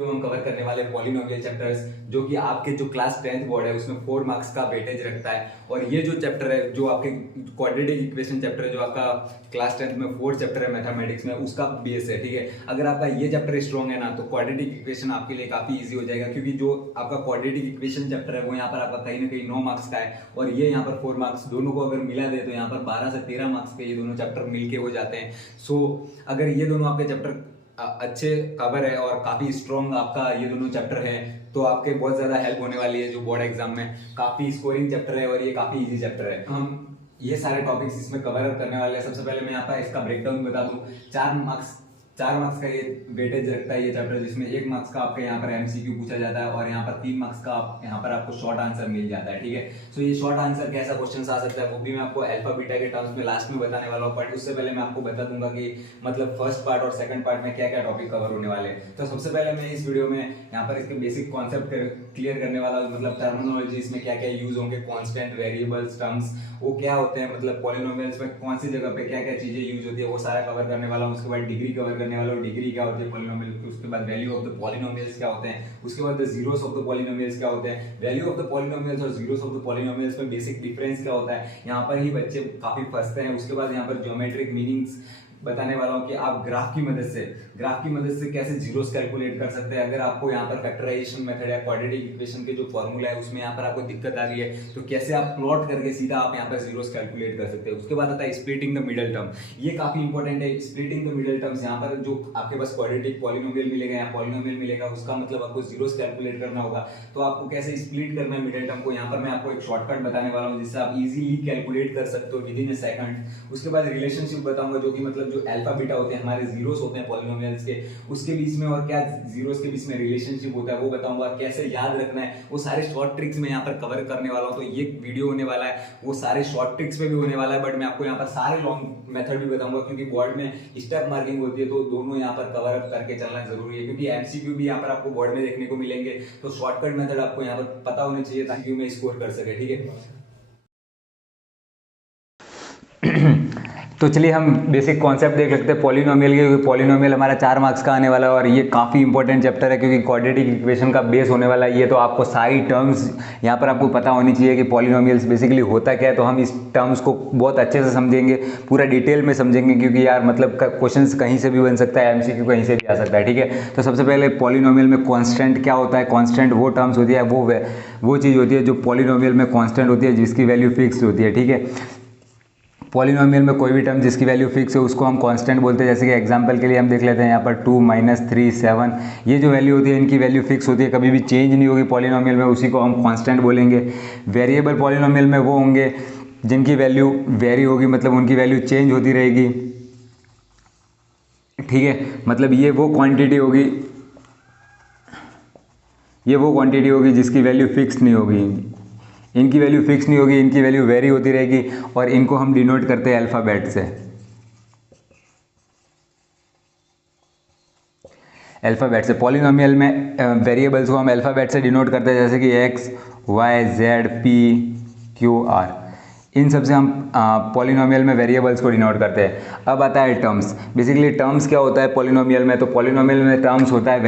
तो हम कवर करने वाले पॉलिनोमियल चैप्टर्स, जो कि आपके जो क्लास 10th बोर्ड है उसमें 4 मार्क्स का वेटेज रखता है। और ये जो चैप्टर है, जो आपके क्वाड्रेटिक इक्वेशन चैप्टर है, जो आपका क्लास 10th में 4 चैप्टर है मैथमेटिक्स में, उसका बेस है। ठीक है, अगर आपका ये चैप्टर स्ट्रॉन्ग है ना, तो क्वाड्रेटिक इक्वेशन आपके लिए काफी ईजी हो जाएगा, क्योंकि जो आपका क्वाड्रेटिक इक्वेशन चैप्टर है वो यहाँ पर आपका कहीं ना कहीं 9 मार्क्स का है, और ये यहाँ पर 4 मार्क्स, दोनों को अगर मिला दे तो यहाँ पर 12 से 13 मार्क्स के ये दोनों चैप्टर मिलके हो जाते हैं। सो अगर ये दोनों आपके चैप्टर अच्छे कवर है और काफी स्ट्रॉन्ग आपका ये दोनों चैप्टर है, तो आपके बहुत ज्यादा हेल्प होने वाली है जो बोर्ड एग्जाम में। काफी स्कोरिंग चैप्टर है और ये काफी इजी चैप्टर है। हम ये सारे टॉपिक्स इसमें कवर करने वाले हैं। सबसे पहले मैं यहाँ पर इसका ब्रेकडाउन बता दूं। 4 मार्क्स का ये वेटेज रखता है ये चैप्टर, जिसमें 1 मार्क्स का आपके यहाँ पर एमसीक्यू पूछा जाता है और यहाँ पर 3 मार्क्स का यहाँ पर आपको शॉर्ट आंसर मिल जाता है। ठीक है, सो ये शॉर्ट आंसर कैसा क्वेश्चन आ सकता है वो भी मैं आपको अल्फा बीटा के टर्म्स में लास्ट में बताने वाला हूँ, बट उससे पहले मैं आपको बता दूंगा कि मतलब फर्स्ट पार्ट और सेकंड पार्ट में क्या क्या टॉपिक कवर होने वाले हैं। तो सबसे पहले मैं इस वीडियो में यहाँ पर इसके बेसिक कॉन्सेप्ट क्लियर करने वाला हूँ, मतलब टर्मिनोलॉजी इसमें क्या क्या यूज होंगे, कॉन्स्टेंट, वेरिएबल्स, टर्म्स वो क्या होते हैं, मतलब पॉलिनोमियल्स में कौन सी जगह पे क्या क्या चीजें यूज होती है वो सारा कवर करने वाला हूँ। उसके बाद डिग्री कवर करने वाला हूँ, डिग्री क्या होती है पॉलिनोमियल की, उसके बाद वैल्यू ऑफ द पॉलिनोमियल्स क्या होते हैं, उसके बाद जीरोस ऑफ द पॉलिनोमियल्स क्या होते हैं, वैल्यू ऑफ द पॉलिनोमियल्स और जीरोस ऑफ द पॉलिनोमियल्स में बेसिक डिफरेंस क्या होता है, यहाँ पर ही बच्चे काफी फंसते हैं। उसके बाद यहाँ पर ज्योमेट्रिक मीनिंग्स बताने वाला हूँ कि आप ग्राफ की मदद से कैसे जीरोस कैलकुलेट कर सकते हैं। अगर आपको यहाँ पर फैक्टराइजेशन मेथड या क्वाड्रेटिक इक्वेशन के जो फॉर्मूला है उसमें यहाँ पर आपको दिक्कत आ रही है, तो कैसे आप प्लॉट करके सीधा आप यहाँ पर जीरोस कैलकुलेट कर सकते हैं। उसके बाद आता है स्प्लिटिंग द मिडल टर्म, ये काफी इंपॉर्टेंट है। स्प्लिटिंग द मिडल टर्म्स, यहाँ पर जो आपके पास क्वाड्रेटिक पॉलिनोमियल मिलेगा या पॉलिनोमियल मिलेगा, उसका मतलब आपको जीरोस कैलकुलेट करना होगा, तो आपको कैसे स्प्लिट करना है मिडल टर्म को, यहाँ पर मैं आपको एक शॉर्टकट बताने वाला हूँ जिससे आप इजीली कैलकुलेट कर सकते हो विद इन ए सेकंड। उसके बाद रिलेशनशिप बताऊंगा, जो कि मतलब जो अल्फा बीटा होते हैं हमारे जीरोस होते हैं पॉलिनोमियल्स के, उसके बीच में और क्या जीरोस के बीच में रिलेशनशिप होता है वो बताऊंगा, कैसे याद रखना है, वो सारे शॉर्ट ट्रिक्स में यहाँ पर कवर करने वाला हूँ। तो ये वीडियो होने वाला है वो सारे शॉर्ट ट्रिक्स पे भी होने वाला है, बट मैं आपको यहाँ पर सारे लॉन्ग मेथड भी बताऊंगा, क्योंकि बोर्ड में स्टेप मार्किंग होती है तो दोनों यहाँ पर कवर अप करके चलना जरूरी है, क्योंकि एमसीक्यू भी यहाँ पर आपको बोर्ड में देखने को मिलेंगे, तो शॉर्टकट मेथड आपको यहाँ पर पता होने चाहिए ताकि मैं स्कोर कर सके। ठीक है, तो चलिए हम बेसिक कॉन्सेप्ट देख सकते हैं पॉलिनोमियल के, क्योंकि पॉलिनोमियल हमारा 4 मार्क्स का आने वाला है और ये काफ़ी इंपॉर्टेंट चैप्टर है, क्योंकि क्वाड्रेटिक इक्वेशन का बेस होने वाला है ये। तो आपको सारी टर्म्स यहाँ पर आपको पता होनी चाहिए कि पॉलिनोमियल्स बेसिकली होता क्या है। तो हम इस टर्म्स को बहुत अच्छे से समझेंगे, पूरा डिटेल में समझेंगे, क्योंकि यार मतलब क्वेश्चन कहीं से भी बन सकता है, एमसीक्यू कहीं से भी आ सकता है। ठीक है, तो सबसे पहले पॉलिनोमियल में कॉन्स्टेंट क्या होता है। कॉन्स्टेंट वो टर्म्स होती है, वो चीज़ होती है जो पॉलिनोमियल में कॉन्स्टेंट होती है, जिसकी वैल्यू फिक्स होती है। ठीक है, पॉलिनोमियल में कोई भी टर्म जिसकी वैल्यू फिक्स है उसको हम कांस्टेंट बोलते हैं। जैसे कि एग्जांपल के लिए हम देख लेते हैं यहाँ पर 2 - 3 7, ये जो वैल्यू होती है इनकी वैल्यू फिक्स होती है, कभी भी चेंज नहीं होगी पॉलिनोमियल में, उसी को हम कांस्टेंट बोलेंगे। वेरिएबल पॉलिनोमियल में वो होंगे जिनकी वैल्यू वेरी होगी, मतलब उनकी वैल्यू चेंज होती रहेगी। ठीक है, मतलब ये वो क्वांटिटी होगी जिसकी वैल्यू फिक्स नहीं होगी, इनकी वैल्यू फिक्स नहीं होगी, इनकी वैल्यू वेरी होती रहेगी, और इनको हम डिनोट करते हैं अल्फ़ाबेट से। अल्फ़ाबेट से पॉलिनोमियल में वेरिएबल्स को हम अल्फ़ाबेट से डिनोट करते हैं, जैसे कि X, Y, Z, P, Q, R, इन सब से हम पॉलिनोमियल में वेरिएबल्स को डिनोट करते हैं। अब आता है टर्म्स। बेसिकली टर्म्स क्या होता है पॉलिनोमियल में, तो पॉलिनोमियल में टर्म्स होता है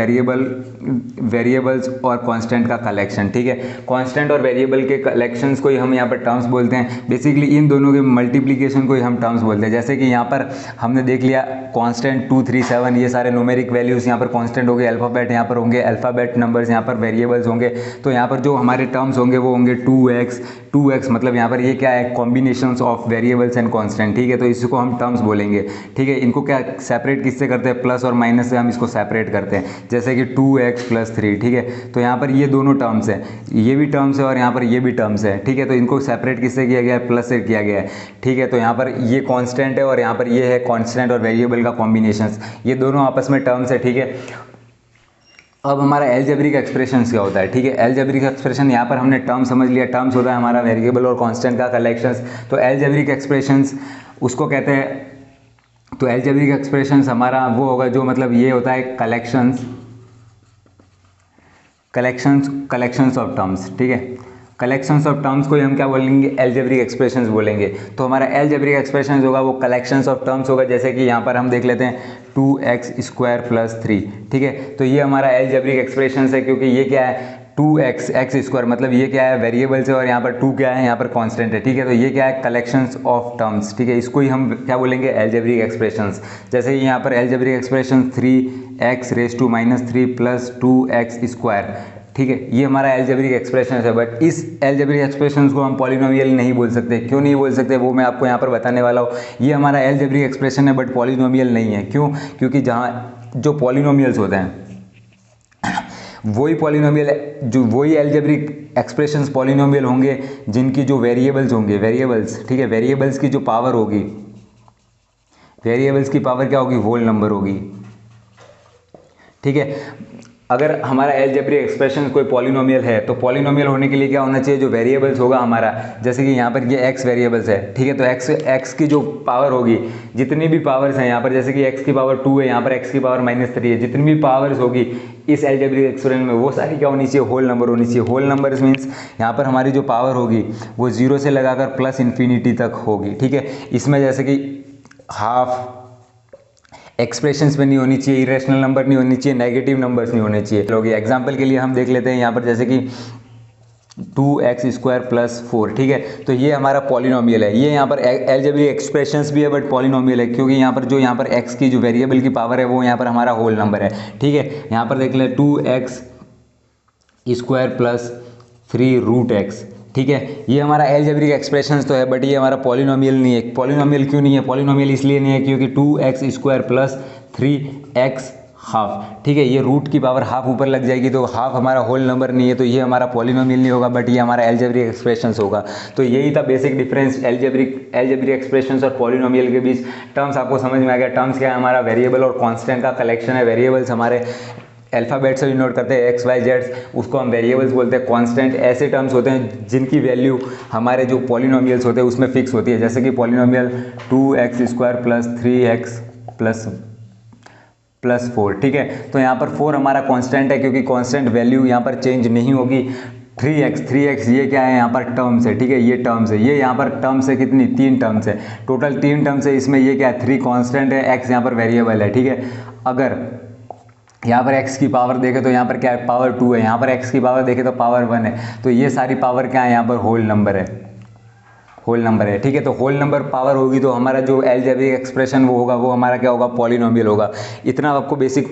वेरिएबल्स और कांस्टेंट का कलेक्शन। ठीक है, कांस्टेंट और वेरिएबल के कलेक्शंस को ही हम यहाँ पर टर्म्स बोलते हैं। बेसिकली इन दोनों के मल्टीप्लिकेशन को ही हम टर्म्स बोलते हैं। जैसे कि यहाँ पर हमने देख लिया कांस्टेंट 2 3 7, ये सारे न्यूमेरिक वैल्यूज़ यहाँ पर कांस्टेंट हो गए, अल्फ़ाबेट यहाँ पर होंगे, अल्फ़ाबेट नंबर्स यहाँ पर वेरिएबल्स होंगे। तो यहाँ पर जो हमारे टर्म्स होंगे वो होंगे 2x, मतलब यहाँ पर ये क्या है, combinations of variables and constant. ठीक है, तो इसको हम टर्म्स बोलेंगे। ठीक है, इनको क्या सेपरेट किससे करते हैं, प्लस और माइनस से हम इसको सेपरेट करते हैं, जैसे कि 2x + 3। ठीक है, तो यहाँ पर ये दोनों टर्म्स हैं, ये भी टर्म्स है और यहाँ पर ये भी टर्म्स है। ठीक है, तो इनको सेपरेट किससे किया गया है, प्लस से किया गया है। ठीक है, तो यहाँ पर ये कांस्टेंट है और यहाँ पर ये है कांस्टेंट और वेरिएबल का कॉम्बिनेशंस, ये दोनों आपस में टर्म्स है। ठीक है, अब हमारा अलजेब्रिक एक्सप्रेशंस क्या होता है। ठीक है, अलजेब्रिक एक्सप्रेशन, यहाँ पर हमने टर्म समझ लिया, टर्म्स होता है हमारा वेरिएबल और कांस्टेंट का कलेक्शंस। तो अलजेब्रिक एक्सप्रेशंस उसको कहते हैं, तो अलजेब्रिक एक्सप्रेशंस हमारा वो होगा जो मतलब ये होता है कलेक्शंस ऑफ टर्म्स। ठीक है, कलेक्शंस ऑफ टर्म्स को ही हम क्या बोलेंगे, अलजेब्रिक एक्सप्रेशंस बोलेंगे। तो हमारा अलजेब्रिक एक्सप्रेशंस होगा वो कलेक्शंस ऑफ टर्म्स होगा। जैसे कि यहाँ पर हम देख लेते हैं 2x² + 3, ठीक है। तो ये हमारा एलजेब्रिक एक्सप्रेशन है, क्योंकि ये क्या है 2x² मतलब ये क्या है वेरिएबल्स है, और यहाँ पर 2 क्या है, यहाँ पर कांस्टेंट है, ठीक है। तो ये क्या है कलेक्शंस ऑफ टर्म्स, ठीक है। इसको ही हम क्या बोलेंगे एलजेब्रिक एक्सप्रेशंस। जैसे यहाँ पर एलजेब्रिक एक्सप्रेशन 3x⁻³ + 2x², ठीक है। ये हमारा एलजेब्रिक एक्सप्रेशन है, बट इस एलजेब्रिक एक्सप्रेशन को हम पॉलिनोमियल नहीं बोल सकते। क्यों नहीं बोल सकते वो मैं आपको यहाँ पर बताने वाला हूँ। ये हमारा एलजेब्रिक एक्सप्रेशन है बट पॉलिनोमियल नहीं है। क्यों? क्योंकि जहाँ जो पॉलिनोमियल्स होते हैं वही पॉलिनोमियल जो वही एलजेब्रिक एक्सप्रेशंस पॉलिनोमियल होंगे जिनकी जो वेरिएबल्स होंगे, वेरिएबल्स, ठीक है, वेरिएबल्स की जो पावर होगी, वेरिएबल्स की पावर क्या होगी, होल नंबर होगी, ठीक है। अगर हमारा एलजेब्रिक एक्सप्रेशन कोई पॉलिनोमियल है तो पॉलिनोमियल होने के लिए क्या होना चाहिए, जो वेरिएबल्स होगा हमारा, जैसे कि यहाँ पर ये x वेरिएबल्स है, ठीक है। तो x की जो पावर होगी, जितनी भी पावर्स हैं यहाँ पर, जैसे कि x की पावर 2 है, यहाँ पर x की पावर -3 है, जितनी भी पावर्स होगी इस एलजेब्रिक एक्सप्रेशन में वो सारी क्या होनी चाहिए, होल नंबर होनी चाहिए। होल नंबर मीन्स यहाँ पर हमारी जो पावर होगी वो 0 से लगाकर +∞ तक होगी, ठीक है। इसमें जैसे कि हाफ एक्सप्रेशंस में नहीं होनी चाहिए, इरेशनल नंबर नहीं होनी चाहिए, नेगेटिव नंबर्स नहीं होने चाहिए। लोग एग्जांपल के लिए हम देख लेते हैं यहाँ पर, जैसे कि 2x² + 4, ठीक है। तो ये हमारा पॉलिनोमियल है। ये यहाँ पर एलजेब्रिक एक्सप्रेशंस भी है बट पॉलिनोमियल है, क्योंकि यहाँ पर जो x की जो वेरिएबल की पावर है वो यहाँ पर हमारा होल नंबर है, ठीक है। यहाँ पर देख लें 2x² + 3√x, ठीक है। ये हमारा एलजेब्रिक एक्सप्रेशंस तो है बट ये हमारा पॉलिनोमियल नहीं है। पॉलिनोमियल क्यों नहीं है? पॉलिनोमियल इसलिए नहीं है क्योंकि 2x² + 3x², ठीक है। ये रूट की पावर हाफ ऊपर लग जाएगी तो हाफ हमारा होल नंबर नहीं है, तो ये हमारा पॉलिनोमियल नहीं होगा बट ये हमारा एलजेब्रिक एक्सप्रेशंस होगा। तो यही था बेसिक डिफरेंस एलजेब्रिक एक्सप्रेशंस और पॉलिनोमियल के बीच। टर्म्स आपको समझ में आ गया। टर्म्स क्या है, हमारा वेरिएबल और कांस्टेंट का कलेक्शन है। वेरिएबल्स हमारे अल्फ़ाबेट से डिनोट करते हैं, x, y, z, उसको हम वेरिएबल्स बोलते हैं। कांस्टेंट ऐसे टर्म्स होते हैं जिनकी वैल्यू हमारे जो पॉलिनोमियल्स होते हैं उसमें फिक्स होती है। जैसे कि पॉलिनोमियल 2x² + 3x + 4, ठीक है। तो यहाँ पर 4 हमारा कांस्टेंट है क्योंकि कांस्टेंट वैल्यू यहाँ पर चेंज नहीं होगी। 3x ये क्या है, यहाँ पर टर्म्स है, ठीक है। ये टर्म्स है, ये यहाँ पर टर्म्स है, कितनी 3 टर्म्स है, टोटल 3 टर्म्स है। इसमें ये क्या है 3 कांस्टेंट है, x यहाँ पर वेरिएबल है, ठीक है। अगर यहाँ पर x की पावर देखें तो यहाँ पर क्या है पावर 2 है, यहाँ पर x की पावर देखें तो पावर 1 है। तो ये सारी पावर क्या है, यहाँ पर होल नंबर है, होल नंबर है, ठीक है। तो होल नंबर पावर होगी तो हमारा जो एलजेब्रिक एक्सप्रेशन वो होगा वो हमारा क्या होगा, पॉलिनोमियल होगा। इतना आपको बेसिक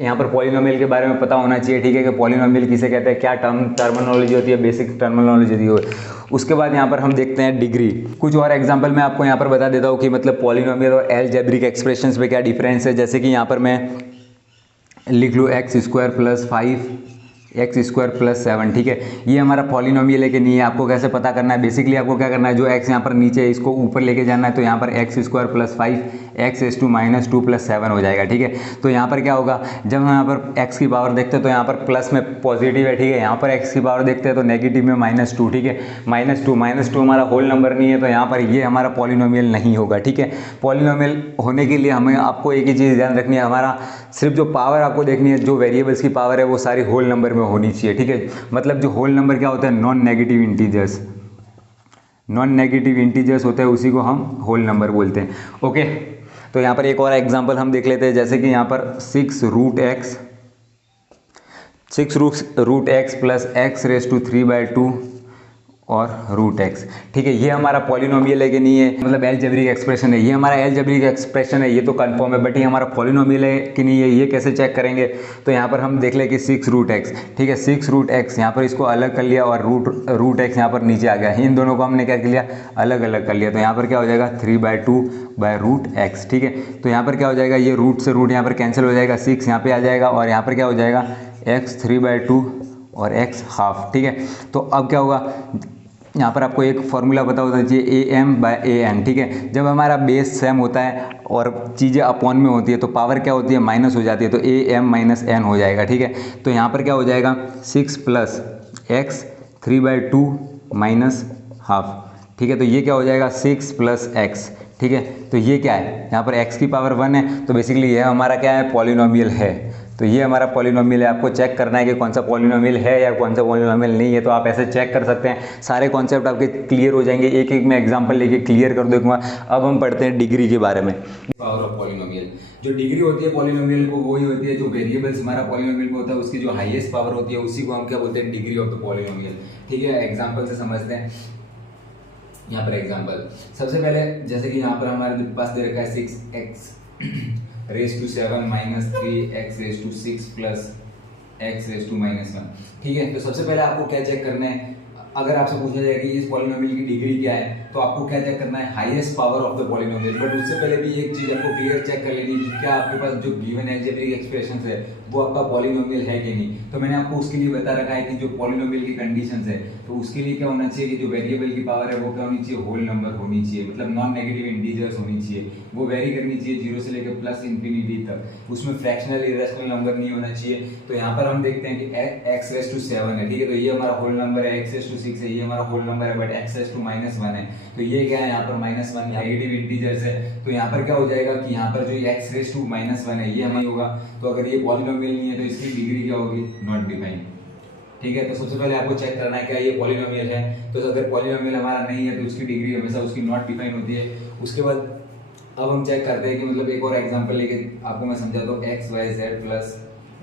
यहाँ पर पॉलिनोमियल के बारे में पता होना चाहिए, ठीक है, कि पॉलिनोमियल किसे कहते हैं, क्या टर्मिनोलॉजी होती है, बेसिक टर्मिनोलॉजी होती है। उसके बाद यहाँ पर हम देखते हैं डिग्री। कुछ और एग्जांपल मैं आपको यहाँ पर बता देता हूँ कि मतलब पॉलिनोमियल और एलजेब्रिक एक्सप्रेशंस में क्या डिफरेंस है। जैसे कि यहाँ पर मैं लिख लो x² + 5 x² + 7, ठीक है। ये हमारा पॉलिनोमियल है कि नहीं है, आपको कैसे पता करना है। बेसिकली आपको क्या करना है, जो x यहाँ पर नीचे है इसको ऊपर लेके जाना है। तो यहाँ पर x² + 5 x⁻² + 7 हो जाएगा, ठीक है। तो यहाँ पर क्या होगा, जब हम यहाँ पर x की पावर देखते हैं तो यहाँ पर प्लस में पॉजिटिव है, ठीक है। यहाँ पर x की पावर देखते हैं तो नेगेटिव में -2, ठीक है। -2 हमारा होल नंबर नहीं है, तो यहाँ पर ये हमारा पॉलिनोमियल नहीं होगा, ठीक है। पॉलिनोमियल होने के लिए हमें आपको एक ही चीज़ ध्यान रखनी है, हमारा सिर्फ जो पावर आपको देखनी है, जो वेरिएबल्स की पावर है वो सारी होल नंबर में होनी चाहिए, ठीक है। मतलब जो होल नंबर क्या होता है, non negative integers, non negative integers होते हैं, उसी को हम होल नंबर बोलते हैं, ओके। तो यहाँ पर एक और एग्जांपल हम देख लेते हैं। जैसे कि यहाँ पर 6√x + x⁻³ और √x, ठीक है। ये हमारा पॉलिनोमियल है कि नहीं है, मतलब एलजेब्रिक एक्सप्रेशन है। ये हमारा एलजेब्रिक एक्सप्रेशन है, ये तो कंफर्म है, बट ये हमारा पॉलिनोमियल है कि नहीं है, ये कैसे चेक करेंगे। तो यहाँ पर हम देख लें कि 6√x, ठीक है। 6√x यहाँ पर इसको अलग कर लिया और √x यहाँ पर नीचे आ गया। इन दोनों को हमने क्या कर लिया, अलग अलग कर लिया। तो यहाँ पर क्या हो जाएगा 3/2/√x, ठीक है। तो यहाँ पर क्या हो जाएगा, ये रूट से रूट यहाँ पर कैंसिल हो जाएगा, 6 यहाँ पे आ जाएगा और यहाँ पर क्या हो जाएगा x 3/2 और x½ ठीक है। तो अब क्या होगा, यहाँ पर आपको एक फॉर्मूला पता होना चाहिए AM/AN, ठीक है। जब हमारा बेस सेम होता है और चीज़ें अपॉन में होती है तो पावर क्या होती है, माइनस हो जाती है, तो AM - N हो जाएगा, ठीक है। तो यहाँ पर क्या हो जाएगा 6 + x 3/2 -½ ठीक है। तो ये क्या हो जाएगा 6 + x, ठीक है। तो ये क्या है, यहाँ पर x की पावर 1 है, तो बेसिकली यह हमारा क्या है, पॉलिनोमियल है। तो ये हमारा पॉलिनोमियल है। आपको चेक करना है कि कौन सा पॉलिनोमियल है या कौन सा पॉलिनोमियल नहीं है, तो आप ऐसे चेक कर सकते हैं। सारे कॉन्सेप्ट आपके क्लियर हो जाएंगे। एक एक मैं एग्जांपल लेके क्लियर कर दूंगा। अब हम पढ़ते हैं डिग्री के बारे में। पावर ऑफ पॉलिनोमियल, जो डिग्री होती है पॉलिनोमियल को वही होती है जो वेरिएबल्स हमारा पॉलिनोमियल में होता है उसकी जो हाईएस्ट पावर होती है उसी को हम क्या बोलते हैं, डिग्री ऑफ द पॉलिनोमियल। ठीक है, एग्जाम्पल से समझते हैं। यहाँ पर एग्जाम्पल सबसे पहले, जैसे कि यहाँ पर हमारे पास दे रखा है 6x raise to 7 minus 3x raise to 6 plus x raise to -1। ठीक है, तो सबसे पहले आपको क्या चेक करना है, अगर आपसे पूछा जाए कि इस पॉलिनोमियल की डिग्री क्या है तो आपको क्या चेक करना है, highest power of the polynomial. But उससे पहले भी एक चीज आपको क्लियर चेक कर लेनी कि क्या आपके पास जो गिवन अलजेब्रिक एक्सप्रेशन है वो आपका पॉलिनोमियल है कि नहीं। तो मैंने आपको उसके लिए बता रखा है कि जो पॉलिनोमियल की कंडीशंस है तो उसके लिए क्या होना चाहिए कि जो वेरिएबल की पावर है वो क्या होनी चाहिए, होल नंबर होनी चाहिए, मतलब नॉन नेगेटिव इंटीजर्स होनी चाहिए। वो वेरी करनी चाहिए 0 से लेकर प्लस इंफिनिटी तक। उसमें फ्रैक्शनल इरेशनल नंबर नहीं होना चाहिए। तो यहाँ पर हम देखते हैं कि x रेज टू 7 है। ठीक है, तो ये हमारा होल नंबर है, x रेज टू 6 है, ये हमारा होल नंबर है, बट x रेज टू -1 है। तो ये क्या है, यहाँ पर -1 नेगेटिव इंटीजर्स है। तो यहाँ पर क्या हो जाएगा कि यहाँ पर जो x रेज टू -1 है ये हमें होगा। तो अगर ये पॉलिनोमियल नहीं है तो इसकी डिग्री क्या होगी, नॉट डिफाइंड। ठीक है, तो सबसे पहले आपको चेक करना है क्या ये पॉलिनोमियल है। तो अगर पॉलिनोमियल हमारा नहीं है तो उसकी डिग्री हमेशा उसकी नॉट डिफाइंड होती है। उसके बाद अब हम चेक करते हैं कि मतलब एक और एग्जांपल लेके आपको मैं समझाता हूँ, X Y Z plus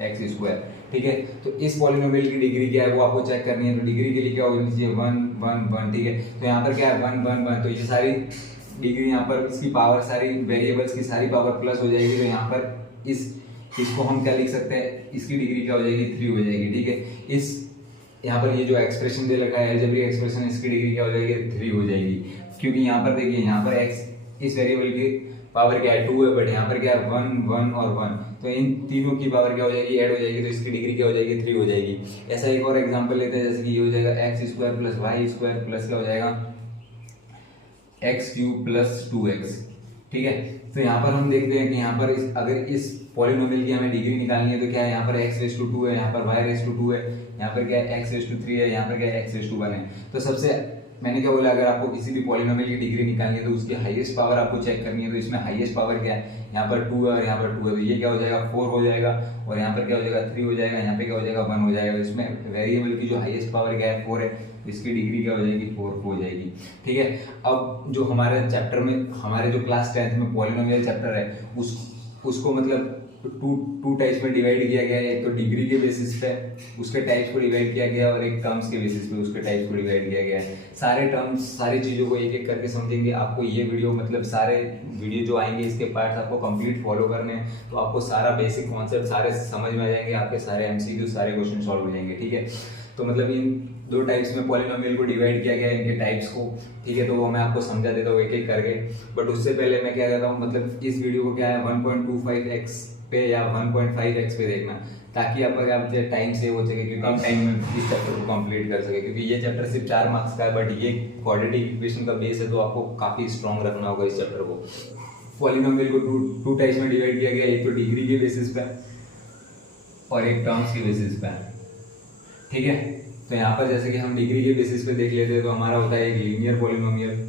X square. ठीक है, तो इस पॉलिनोमियल की डिग्री क्या है वो आपको चेक करनी है। तो डिग्री के लिए क्या होनी चाहिए, 1 1 1। ठीक है, तो यहाँ पर क्या है 1 1 1। तो ये सारी डिग्री यहाँ पर इसकी पावर सारी वेरिएबल्स की सारी पावर प्लस हो जाएगी। तो यहाँ पर इसको हम क्या लिख सकते हैं, इसकी डिग्री क्या हो जाएगी, 3 हो जाएगी। ठीक है, इस यहाँ पर ये जो एक्सप्रेशन दे रखा है अलजेब्रिक एक्सप्रेशन, इसकी डिग्री क्या हो जाएगी, 3 हो जाएगी। क्योंकि यहाँ पर देखिए, यहाँ पर x इस वेरिएबल की पावर क्या है, 2 है, बट यहाँ पर क्या है 1 1 और 1। तो इन तीनों की पावर क्या हो जाएगी, ऐड हो जाएगी। तो इसकी डिग्री क्या हो जाएगी, 3 हो जाएगी। ऐसा एक और एग्जांपल लेते हैं, जैसे कि ये हो जाएगा x square plus Y square plus क्या हो जाएगा, x क्यूब प्लस 2x। ठीक है, तो यहाँ पर हम देखते हैं कि यहाँ पर अगर इस पॉलिनोमियल की हमें डिग्री निकालनी है तो क्या है, यहाँ पर x रेज टू 2 है, यहाँ पर y रेज टू 2 है, यहाँ पर क्या है x रेज टू 3 है, यहाँ पर क्या है x रेज टू 1 है। तो सबसे मैंने क्या बोला, अगर आपको किसी भी पॉलिनोमियल की डिग्री निकालनी है तो उसकी हाईएस्ट पावर आपको चेक करनी है। तो इसमें हाईएस्ट पावर क्या है, यहाँ पर 2 है और यहाँ पर 2 है। तो ये क्या हो जाएगा, 4 हो जाएगा, और यहाँ पर क्या हो जाएगा, 3 हो जाएगा, यहाँ पे क्या हो जाएगा, 1 हो जाएगा। तो इसमें वेरिएबल की जो हाईएस्ट पावर क्या है, 4 है, इसकी डिग्री क्या हो जाएगी, 4 हो जाएगी। ठीक है, अब जो हमारे चैप्टर में, हमारे जो क्लास 10th में पॉलिनोमियल चैप्टर है उसको मतलब टू टाइप्स में डिवाइड किया गया है। एक तो डिग्री के बेसिस पे उसके टाइप्स को डिवाइड किया गया है, और एक टर्म्स के बेसिस पे उसके टाइप्स को डिवाइड किया गया है। सारे टर्म्स सारी चीज़ों को एक एक करके समझेंगे। आपको ये वीडियो मतलब सारे वीडियो जो आएंगे इसके पार्ट्स आपको कंप्लीट फॉलो करने हैं, तो आपको सारा बेसिक कॉन्सेप्ट सारे समझ में आ जाएंगे, आपके सारे MCQ सारे क्वेश्चन सॉल्व हो जाएंगे। ठीक है, तो मतलब इन 2 टाइप्स में पॉलिनोमियल को डिवाइड किया गया है, इनके टाइप्स को। ठीक है, तो वो मैं आपको समझा देता हूँ एक एक करके। बट उससे पहले मैं क्या कहता हूँ, मतलब इस वीडियो को क्या है 1.25x पे या 1.5x पे देखना, ताकि आपका टाइम सेव हो सके, क्योंकि कम टाइम में इस चैप्टर को कंप्लीट कर सके। क्योंकि ये चैप्टर सिर्फ 4 मार्क्स का है, बट ये क्वाड्रेटिक इक्वेशन का बेस है, तो आपको काफी स्ट्रॉन्ग रखना होगा इस चैप्टर को। पॉलिनोमियल को टू टाइप्स में डिवाइड किया गया, एक तो डिग्री के बेसिस पे और एक टर्म्स के बेसिस पे। ठीक है, तो यहाँ पर जैसे कि हम डिग्री के बेसिस पे देख लेते हैं, तो हमारा होता है एक linear polynomial.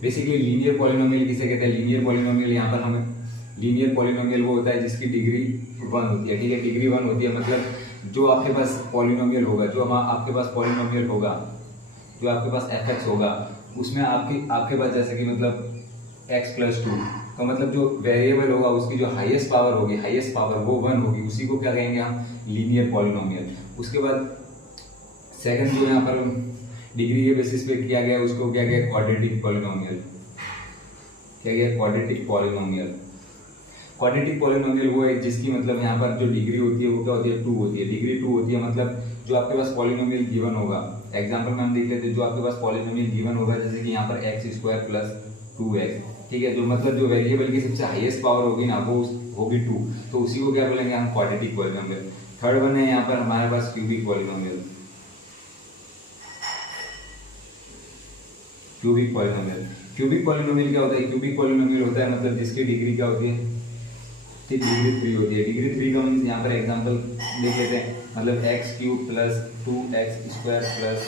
Basically linear polynomial किसे कहते हैं, लीनियर पॉलिनोमियल यहाँ पर हमें लीनियर पॉलिनोमियल वो होता है जिसकी डिग्री 1 होती है। ठीक है, डिग्री 1 होती है, मतलब जो आपके पास पॉलिनोमियल होगा, जो आपके पास पॉलिनोमियल होगा, जो आपके पास fx होगा, उसमें आपके पास जैसे कि मतलब x प्लस 2, तो मतलब जो वेरिएबल होगा उसकी जो हाईएस्ट पावर होगी, हाईएस्ट पावर वो 1 होगी, उसी को क्या कहेंगे हम, लीनियर पॉलिनोमियल। उसके बाद सेकंड जो यहाँ पर डिग्री के बेसिस पे किया गया उसको क्या गया, क्वाड्रेटिक पॉलिनोमियल। क्या गया, क्वाड्रेटिक पॉलिनोमियल। क्वाड्रेटिक पॉलिनोमियल वो है जिसकी मतलब यहाँ पर जो डिग्री होती है वो क्या होती है, 2 होती है। डिग्री 2 होती है, मतलब जो आपके पास पॉलिनोमियल गिवन होगा, एग्जांपल में हम देख लेते हैं, जो आपके पास पॉलिनोमियल गिवन होगा, जैसे कि यहाँ पर x स्क्वायर प्लस 2x। ठीक है, जो मतलब जो वेरिएबल की सबसे हाईएस्ट पावर होगी ना वो होगी 2, तो उसी को क्या बोलेंगे हम, क्वाड्रेटिक पॉलिनोमियल। थर्ड वन है यहाँ पर हमारे पास क्यूबिक पॉलिनोमियल। क्यूबिक पॉलिनोमियल क्या होता है, क्यूबिक पॉलिनोमियल होता है मतलब जिसकी डिग्री क्या होती है, डिग्री 3 होती है। डिग्री 3 का हम यहाँ पर एग्जांपल देख लेते हैं, मतलब x cube plus 2x square plus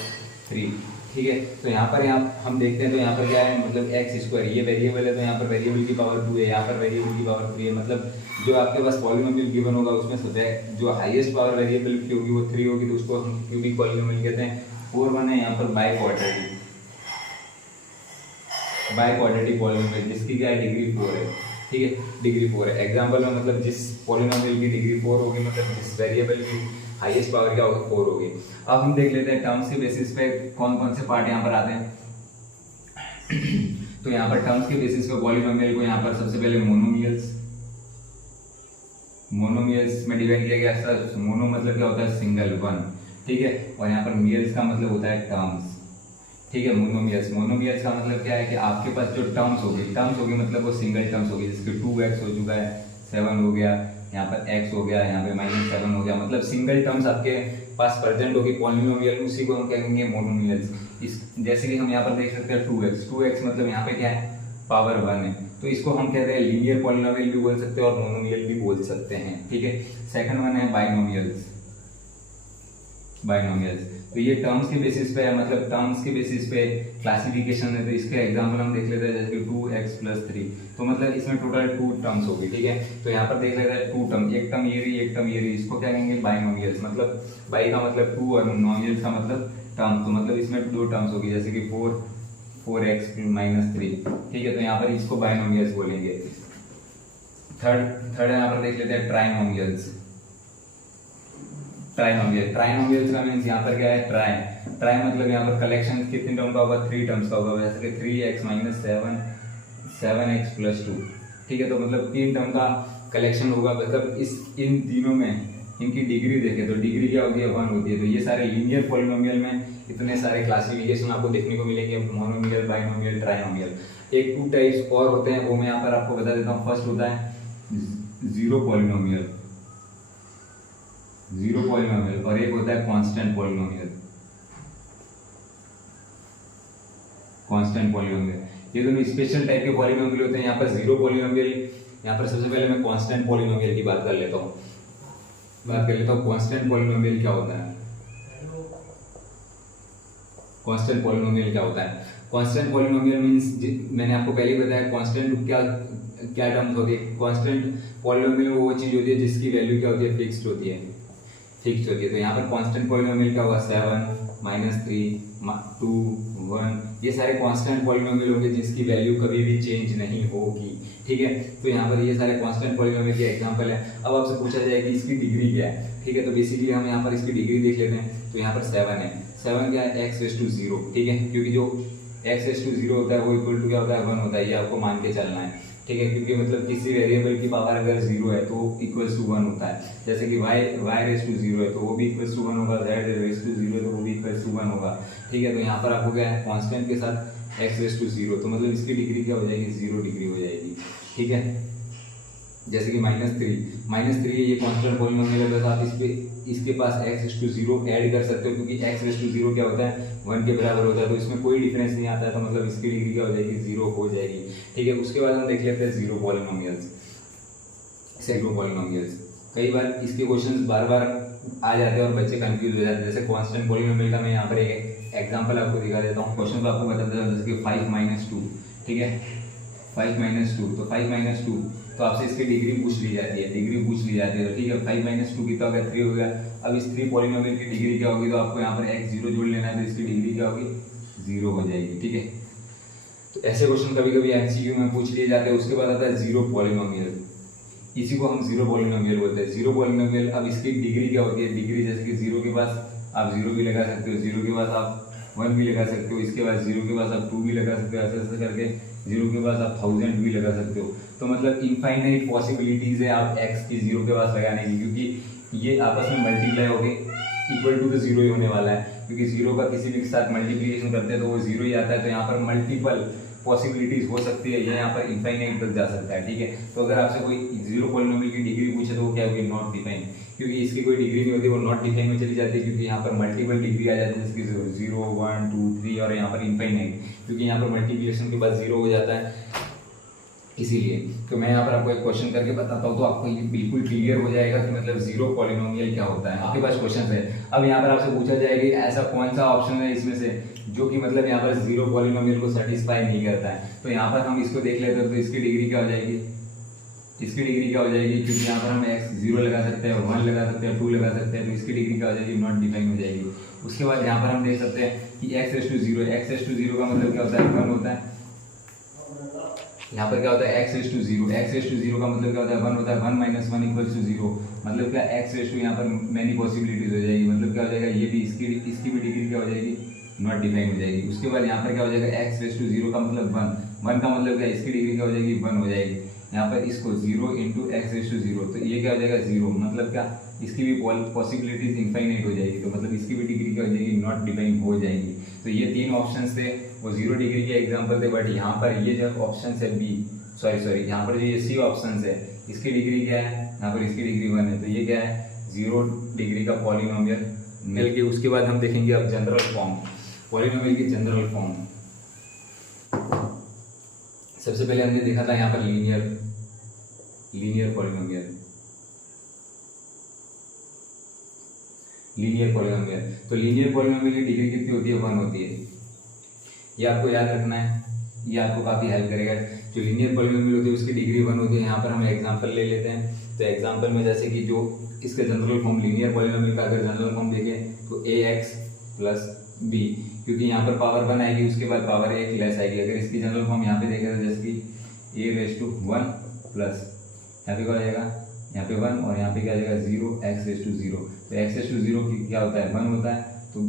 3। ठीक है। तो यहाँ पर हम देखते हैं तो यहाँ पर क्या है, मतलब एक्स स्क्वायर ये वेरिएबल है, तो यहाँ पर वेरिएबल की पावर 2 है, यहाँ पर वेरिएबल की पावर 3 है। मतलब जो आपके पास पॉलिनोमियल गिवन होगा उसमें सबसे जो हाईएस्ट पावर वेरिएबल की होगी वो 3 होगी, तो उसको हम क्यूबिक पॉलिनोमियल कहते हैं। 4 1 है यहाँ पर बाय क्वाड्रेटिक पॉलिनोमियल जिसकी क्या है डिग्री 4 है, ठीक है, डिग्री 4 है। एग्जांपल में मतलब जिस पॉलिनोमियल की डिग्री 4 होगी, मतलब जिस वेरिएबल की हाईएस्ट पावर क्या होगी 4 होगी। अब हम देख लेते हैं टर्म्स के बेसिस पे कौन कौन से पार्ट यहाँ पर आते हैं। तो यहाँ पर टर्म्स के बेसिस पे पॉलिनोमियल को यहाँ पर सबसे पहले मोनोमियल्स में डिवाइड किया गया। मोनो मतलब क्या होता है सिंगल वन, ठीक है, और यहाँ पर मियल्स का मतलब होता है टर्म्स, ठीक है। मोनोमियल्स का मतलब क्या है कि आपके पास जो टर्म्स होगी मतलब वो सिंगल टर्म्स होगी, जिसके 2x हो चुका है, 7 हो गया, यहाँ पर x हो गया, यहाँ पे -7 हो गया, मतलब सिंगल टर्म्स आपके पास प्रेजेंट होगी पॉलिनोमियल, उसी को हम कहेंगे मोनोमियल्स। इस जैसे कि हम यहाँ पर देख सकते हैं 2x मतलब यहाँ पे क्या है पावर 1 है, तो इसको हम कहते हैं लीनियर पॉलिनोमियल भी बोल सकते हैं और मोनोमियल भी बोल सकते हैं, ठीक है। सेकंड वन है बाइनोमियल्स। तो ये टर्म्स के बेसिस पे है, मतलब टर्म्स के बेसिस पे क्लासिफिकेशन है। तो इसके एग्जांपल हम देख लेते हैं, जैसे कि 2x + 3, तो मतलब इसमें टोटल 2 टर्म्स होगी, ठीक है। तो यहाँ पर देख लेते हैं 2 टर्म, एक टर्म ये रही, एक टर्म ये रही, इसको क्या कहेंगे बाइनोमियल्स। मतलब बाई का मतलब 2 और नोमियल्स का मतलब टर्म, तो मतलब इसमें 2 टर्म्स होगी, जैसे कि 4x - 3, ठीक है। तो यहाँ पर इसको बाइनोमियल्स बोलेंगे। थर्ड यहाँ पर देख लेते हैं ट्राइनोमियल्स का मीन्स यहाँ पर क्या है ट्राई मतलब यहाँ पर कलेक्शन कितने टर्म का होगा 3 टर्म्स का होगा, जैसे कि 3x - 7x + 2, ठीक है। तो मतलब 3 टर्म का कलेक्शन होगा, मतलब इन तीनों में इनकी डिग्री देखें तो डिग्री क्या होती है 1 होती है। तो ये सारे लीनियर पॉलिनोमियल में इतने सारे क्लासिफिकेशन आपको देखने को मिलेंगे, मोनोमियल, बाइनोमियल, ट्राइनोमियल। एक 2 टाइप्स और होते हैं, वो मैं यहाँ पर आपको बता देता हूँ। फर्स्ट होता है जीरो पॉलिनोमियल और एक होता है कांस्टेंट पॉलिनोमियल। ये दोनों स्पेशल टाइप के पॉलिनोमियल होते हैं। यहाँ पर जीरो पॉलिनोमियल, यहाँ पर सबसे पहले मैं कांस्टेंट पॉलिनोमियल की बात कर लेता हूँ। कांस्टेंट पॉलिनोमियल क्या होता है? कांस्टेंट पॉलिनोमियल मींस मैंने आपको पहले ही बताया कांस्टेंट क्या टर्म्स होती है। कांस्टेंट पॉलिनोमियल वो चीज होती है जिसकी वैल्यू क्या होती है फिक्स्ड होती है। तो यहाँ पर कांस्टेंट पॉलिनोमियल क्या होगा 7 -3 2 1, ये सारे कांस्टेंट पॉलिनोमियल होंगे जिसकी वैल्यू कभी भी चेंज नहीं होगी, ठीक है। तो यहाँ पर ये सारे कांस्टेंट पॉलिनोमियल के एग्जांपल है। अब आपसे पूछा जाए कि इसकी डिग्री क्या है, ठीक है। तो बेसिकली हम यहाँ पर इसकी डिग्री देख लेते हैं। तो यहाँ पर 7 है, 7 क्या है x⁻0, ठीक है, क्योंकि जो x⁻0 होता है वो इक्वल टू क्या होता है 1 होता है, ये आपको मान के चलना है, ठीक है। क्योंकि मतलब किसी वेरिएबल की पावर अगर 0 है तो इक्वल्स टू 1 होता है। जैसे कि y⁻0 है तो वो भी इक्वल्स टू 1 होगा, z⁻0 है तो वो भी इक्वल्स टू 1 होगा, ठीक है। तो यहाँ पर आपको क्या है कांस्टेंट के साथ x⁻0, तो मतलब इसकी डिग्री क्या हो जाएगी 0 डिग्री हो जाएगी, ठीक है। जैसे कि -3 ये कांस्टेंट पॉलिनोमियल है, बस आप इसके पास x⁻0 ऐड कर सकते हो, क्योंकि x⁻0 क्या होता है 1 के बराबर होता है, तो इसमें कोई डिफरेंस नहीं आता है, तो मतलब इसकी डिग्री क्या हो जाएगी 0 हो जाएगी, ठीक है। उसके बाद हम देख लेते हैं जीरो पॉलिनोमियल्स। कई बार इसके क्वेश्चंस बार बार आ जाते हैं और बच्चे कंफ्यूज हो जाते हैं। जैसे कांस्टेंट पॉलिनोमियल का मैं यहाँ पर एक एग्जांपल आपको दिखा देता हूँ। क्वेश्चन को आपको बता देता हूँ, जैसे कि 5 - 2, ठीक है, 5 - 2, तो 5 - 2 तो आपसे इसकी डिग्री पूछ ली जाती है, तो ठीक है। 5 - 2 कितना हो गया 3 हो गया। अब इस 3 पॉलिनोमियल की डिग्री क्या होगी, तो आपको यहाँ पर x0 जोड़ लेना है, तो इसकी डिग्री क्या होगी 0 हो जाएगी, ठीक है। तो ऐसे क्वेश्चन कभी कभी एमसीक्यू में पूछ लिए जाते हैं। उसके बाद आता है जीरो पॉलिनोमियल, इसी को हम जीरो पॉलिनोमियल बोलते हैं। जीरो पॉलिनोमियल, अब इसकी डिग्री क्या होती है, डिग्री जैसे कि 0 के पास आप 0 भी लगा सकते हो, 0 के पास आप 1 भी लगा सकते हो, इसके बाद 0 के पास आप 2 भी लगा सकते हो, ऐसे करके 0 के पास आप 1000 भी लगा सकते हो। तो मतलब इनफाइनाइट पॉसिबिलिटीज है आप x की 0 के पास लगाने की, क्योंकि ये आपस में मल्टीप्लाई होके इक्वल टू 0 ही होने वाला है, क्योंकि 0 का किसी भी के साथ मल्टीप्लिकेशन करते हैं तो वो 0 ही आता है। तो यहाँ पर मल्टीपल पॉसिबिलिटीज हो सकती है, ये यहाँ पर इनफाइनाइट तक जा सकता है, ठीक है। तो अगर आपसे कोई जीरो पॉलिनोमियल की डिग्री पूछे तो वो क्या होगी नॉट डिफाइन, क्योंकि इसकी कोई डिग्री नहीं होती, वो नॉट डिफाइन में चली जाती है, क्योंकि यहाँ पर मल्टीपल डिग्री आ जाती है, जैसे 0 1 2 3 और यहाँ पर इनफाइनाइट, क्योंकि यहाँ पर मल्टीप्लिकेशन के बाद 0 हो जाता है। इसीलिए तो मैं यहाँ पर आपको एक क्वेश्चन करके बताता हूँ, तो आपको ये बिल्कुल क्लियर हो जाएगा कि मतलब जीरो पॉलिनोमियल क्या होता है। आपके पास क्वेश्चन है, अब यहाँ पर आपसे पूछा जाएगा कि ऐसा कौन सा ऑप्शन है इसमें से जो कि मतलब यहाँ पर जीरो पॉलिनोमियल को सेटिस्फाई नहीं करता है। तो यहाँ पर हम इसको देख लेते हैं, तो इसकी डिग्री क्या हो जाएगी, इसकी डिग्री क्या हो जाएगी, क्योंकि यहाँ पर हम x 0 लगा सकते हैं, 1 लगा सकते हैं, 2 लगा सकते हैं, तो इसकी डिग्री क्या हो जाएगी, नॉट डिफाइन हो जाएगी। उसके बाद यहाँ पर हम देख सकते हैं कि x⁻0 का मतलब क्या होता है, 1 होता है। यहाँ पर क्या होता है x⁻0 का मतलब क्या होता है, 1 होता है। 1 - 1 = 0 मतलब क्या, x⁻, यहाँ पर मैनी पॉसिबिलिटीज हो जाएगी, मतलब क्या हो जाएगा, ये भी इसकी भी डिग्री क्या हो जाएगी, नॉट डिफाइन हो जाएगी। उसके बाद यहाँ पर क्या हो जाएगा, x⁻0 का मतलब 1 का मतलब क्या, इसकी डिग्री क्या हो जाएगी, 1 हो जाएगी। यहाँ पर इसको 0 × x⁻0, तो ये क्या हो जाएगा, 0 मतलब क्या, इसकी भी पॉसिबिलिटीज इनफाइनाइट हो जाएगी, तो मतलब इसकी भी डिग्री क्या हो जाएगी, नॉट डिफाइन हो जाएगी। तो ये 3 ऑप्शंस थे, वो 0 डिग्री के एग्जांपल थे। बट यहाँ पर ये जो ऑप्शन है बी, सॉरी यहाँ पर जो ये सी ऑप्शन है, इसकी डिग्री क्या है, यहाँ पर इसकी डिग्री 1 है, तो ये क्या है, 0 डिग्री का पॉलिनोमियल मिल के। उसके बाद हम देखेंगे अब जनरल फॉर्म, पॉलिनोमियल की जनरल फॉर्म। सबसे पहले हमने देखा था यहाँ पर लीनियर पॉलिनोमियल, तो लीनियर पॉलिनोमियल की डिग्री कितनी होती है, 1 होती है। ये आपको याद रखना है, ये आपको काफी हेल्प करेगा। जो लीनियर पॉलिनोमियल होती है उसकी डिग्री 1 होती है। यहाँ पर हम एग्जांपल ले लेते हैं, तो एग्जांपल में जैसे कि जो इसका जनरल फॉर्म, लीनियर पॉलिनोमियल का अगर जनरल फॉर्म देखें तो ax + b, क्योंकि यहाँ पर पावर 1 आएगी, उसके बाद पावर 1 लेस आएगी। अगर इसकी जनरल फॉर्म यहाँ पे देखें तो जैसे कि a⁻1 प्लस यहाँ पे क्या हो जाएगा, यहाँ पे 1 और यहाँ पे क्या आ जाएगा, 0 x⁻0। तो x⁻0 की क्या होता है, 1 होता है, तो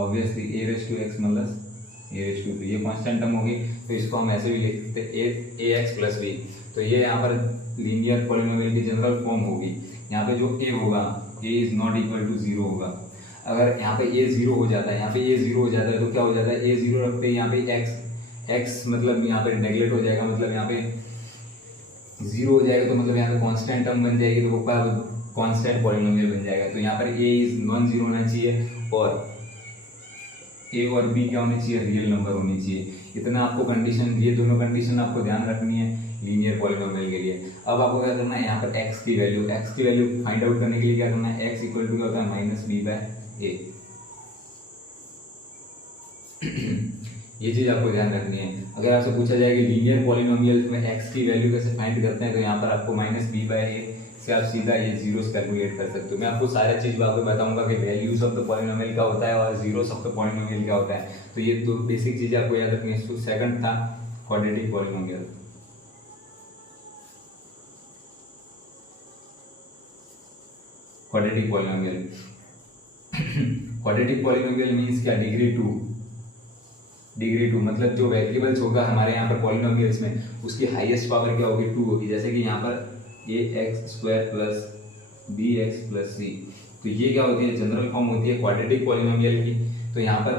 ऑब्वियसली a⁻x मतलब a⁻2, ये कांस्टेंट टर्म होगी, तो इसको हम ऐसे भी लिख सकते हैं ax + b। तो ये यहाँ पर लीनियर पॉलिनोमियल की जनरल फॉर्म होगी। यहाँ पे जो a होगा, a ≠ 0 होगा। अगर यहाँ पे a 0 हो जाता है, यहाँ पे a 0 हो जाता है, तो क्या हो जाता है, a 0 रखते ही यहाँ पे x मतलब यहाँ पे नेगलेक्ट हो जाएगा, मतलब यहाँ पे 0 हो जाएगा, तो मतलब यहाँ पे कांस्टेंट टर्म बन जाएगी, तो वो कांस्टेंट पॉलिनोमियल बन जाएगा। तो यहाँ पर a इज नॉन जीरो होना चाहिए और a और b क्या होनी चाहिए, रियल नंबर होनी चाहिए। इतना आपको कंडीशन, ये दोनों कंडीशन आपको ध्यान रखनी है लीनियर पॉलिनोमियल के लिए। अब आपको क्या करना है, यहाँ पर x की वैल्यू फाइंड आउट करने के लिए क्या करना है, x = क्या होता है, -b/a। ये चीज आपको ध्यान रखनी है। अगर आपसे पूछा जाए कि लीनियर पॉलिनोमियल में x की वैल्यू कैसे फाइंड करते हैं, तो यहाँ पर आपको -b/a से आप सीधा ये जीरोस कैलकुलेट कर सकते हो। मैं आपको सारा चीज आपको बताऊंगा कि वैल्यूज ऑफ द पॉलिनोमियल क्या होता है और जीरोस ऑफ द पॉलिनोमियल क्या होता है। तो ये दो बेसिक चीजें आपको याद रखनी है। तो सेकंड था quadratic polynomial. Quadratic polynomial means क्या, डिग्री 2 मतलब जो वेरिएबल्स होगा हमारे यहाँ पर पॉलिनोमियल्स में, उसकी हाईएस्ट पावर क्या होगी, 2 होगी। जैसे कि यहाँ पर ax² + bx + c, तो ये क्या होती है, जनरल फॉर्म होती है क्वाड्रेटिक पॉलिनोमियल की। तो यहाँ पर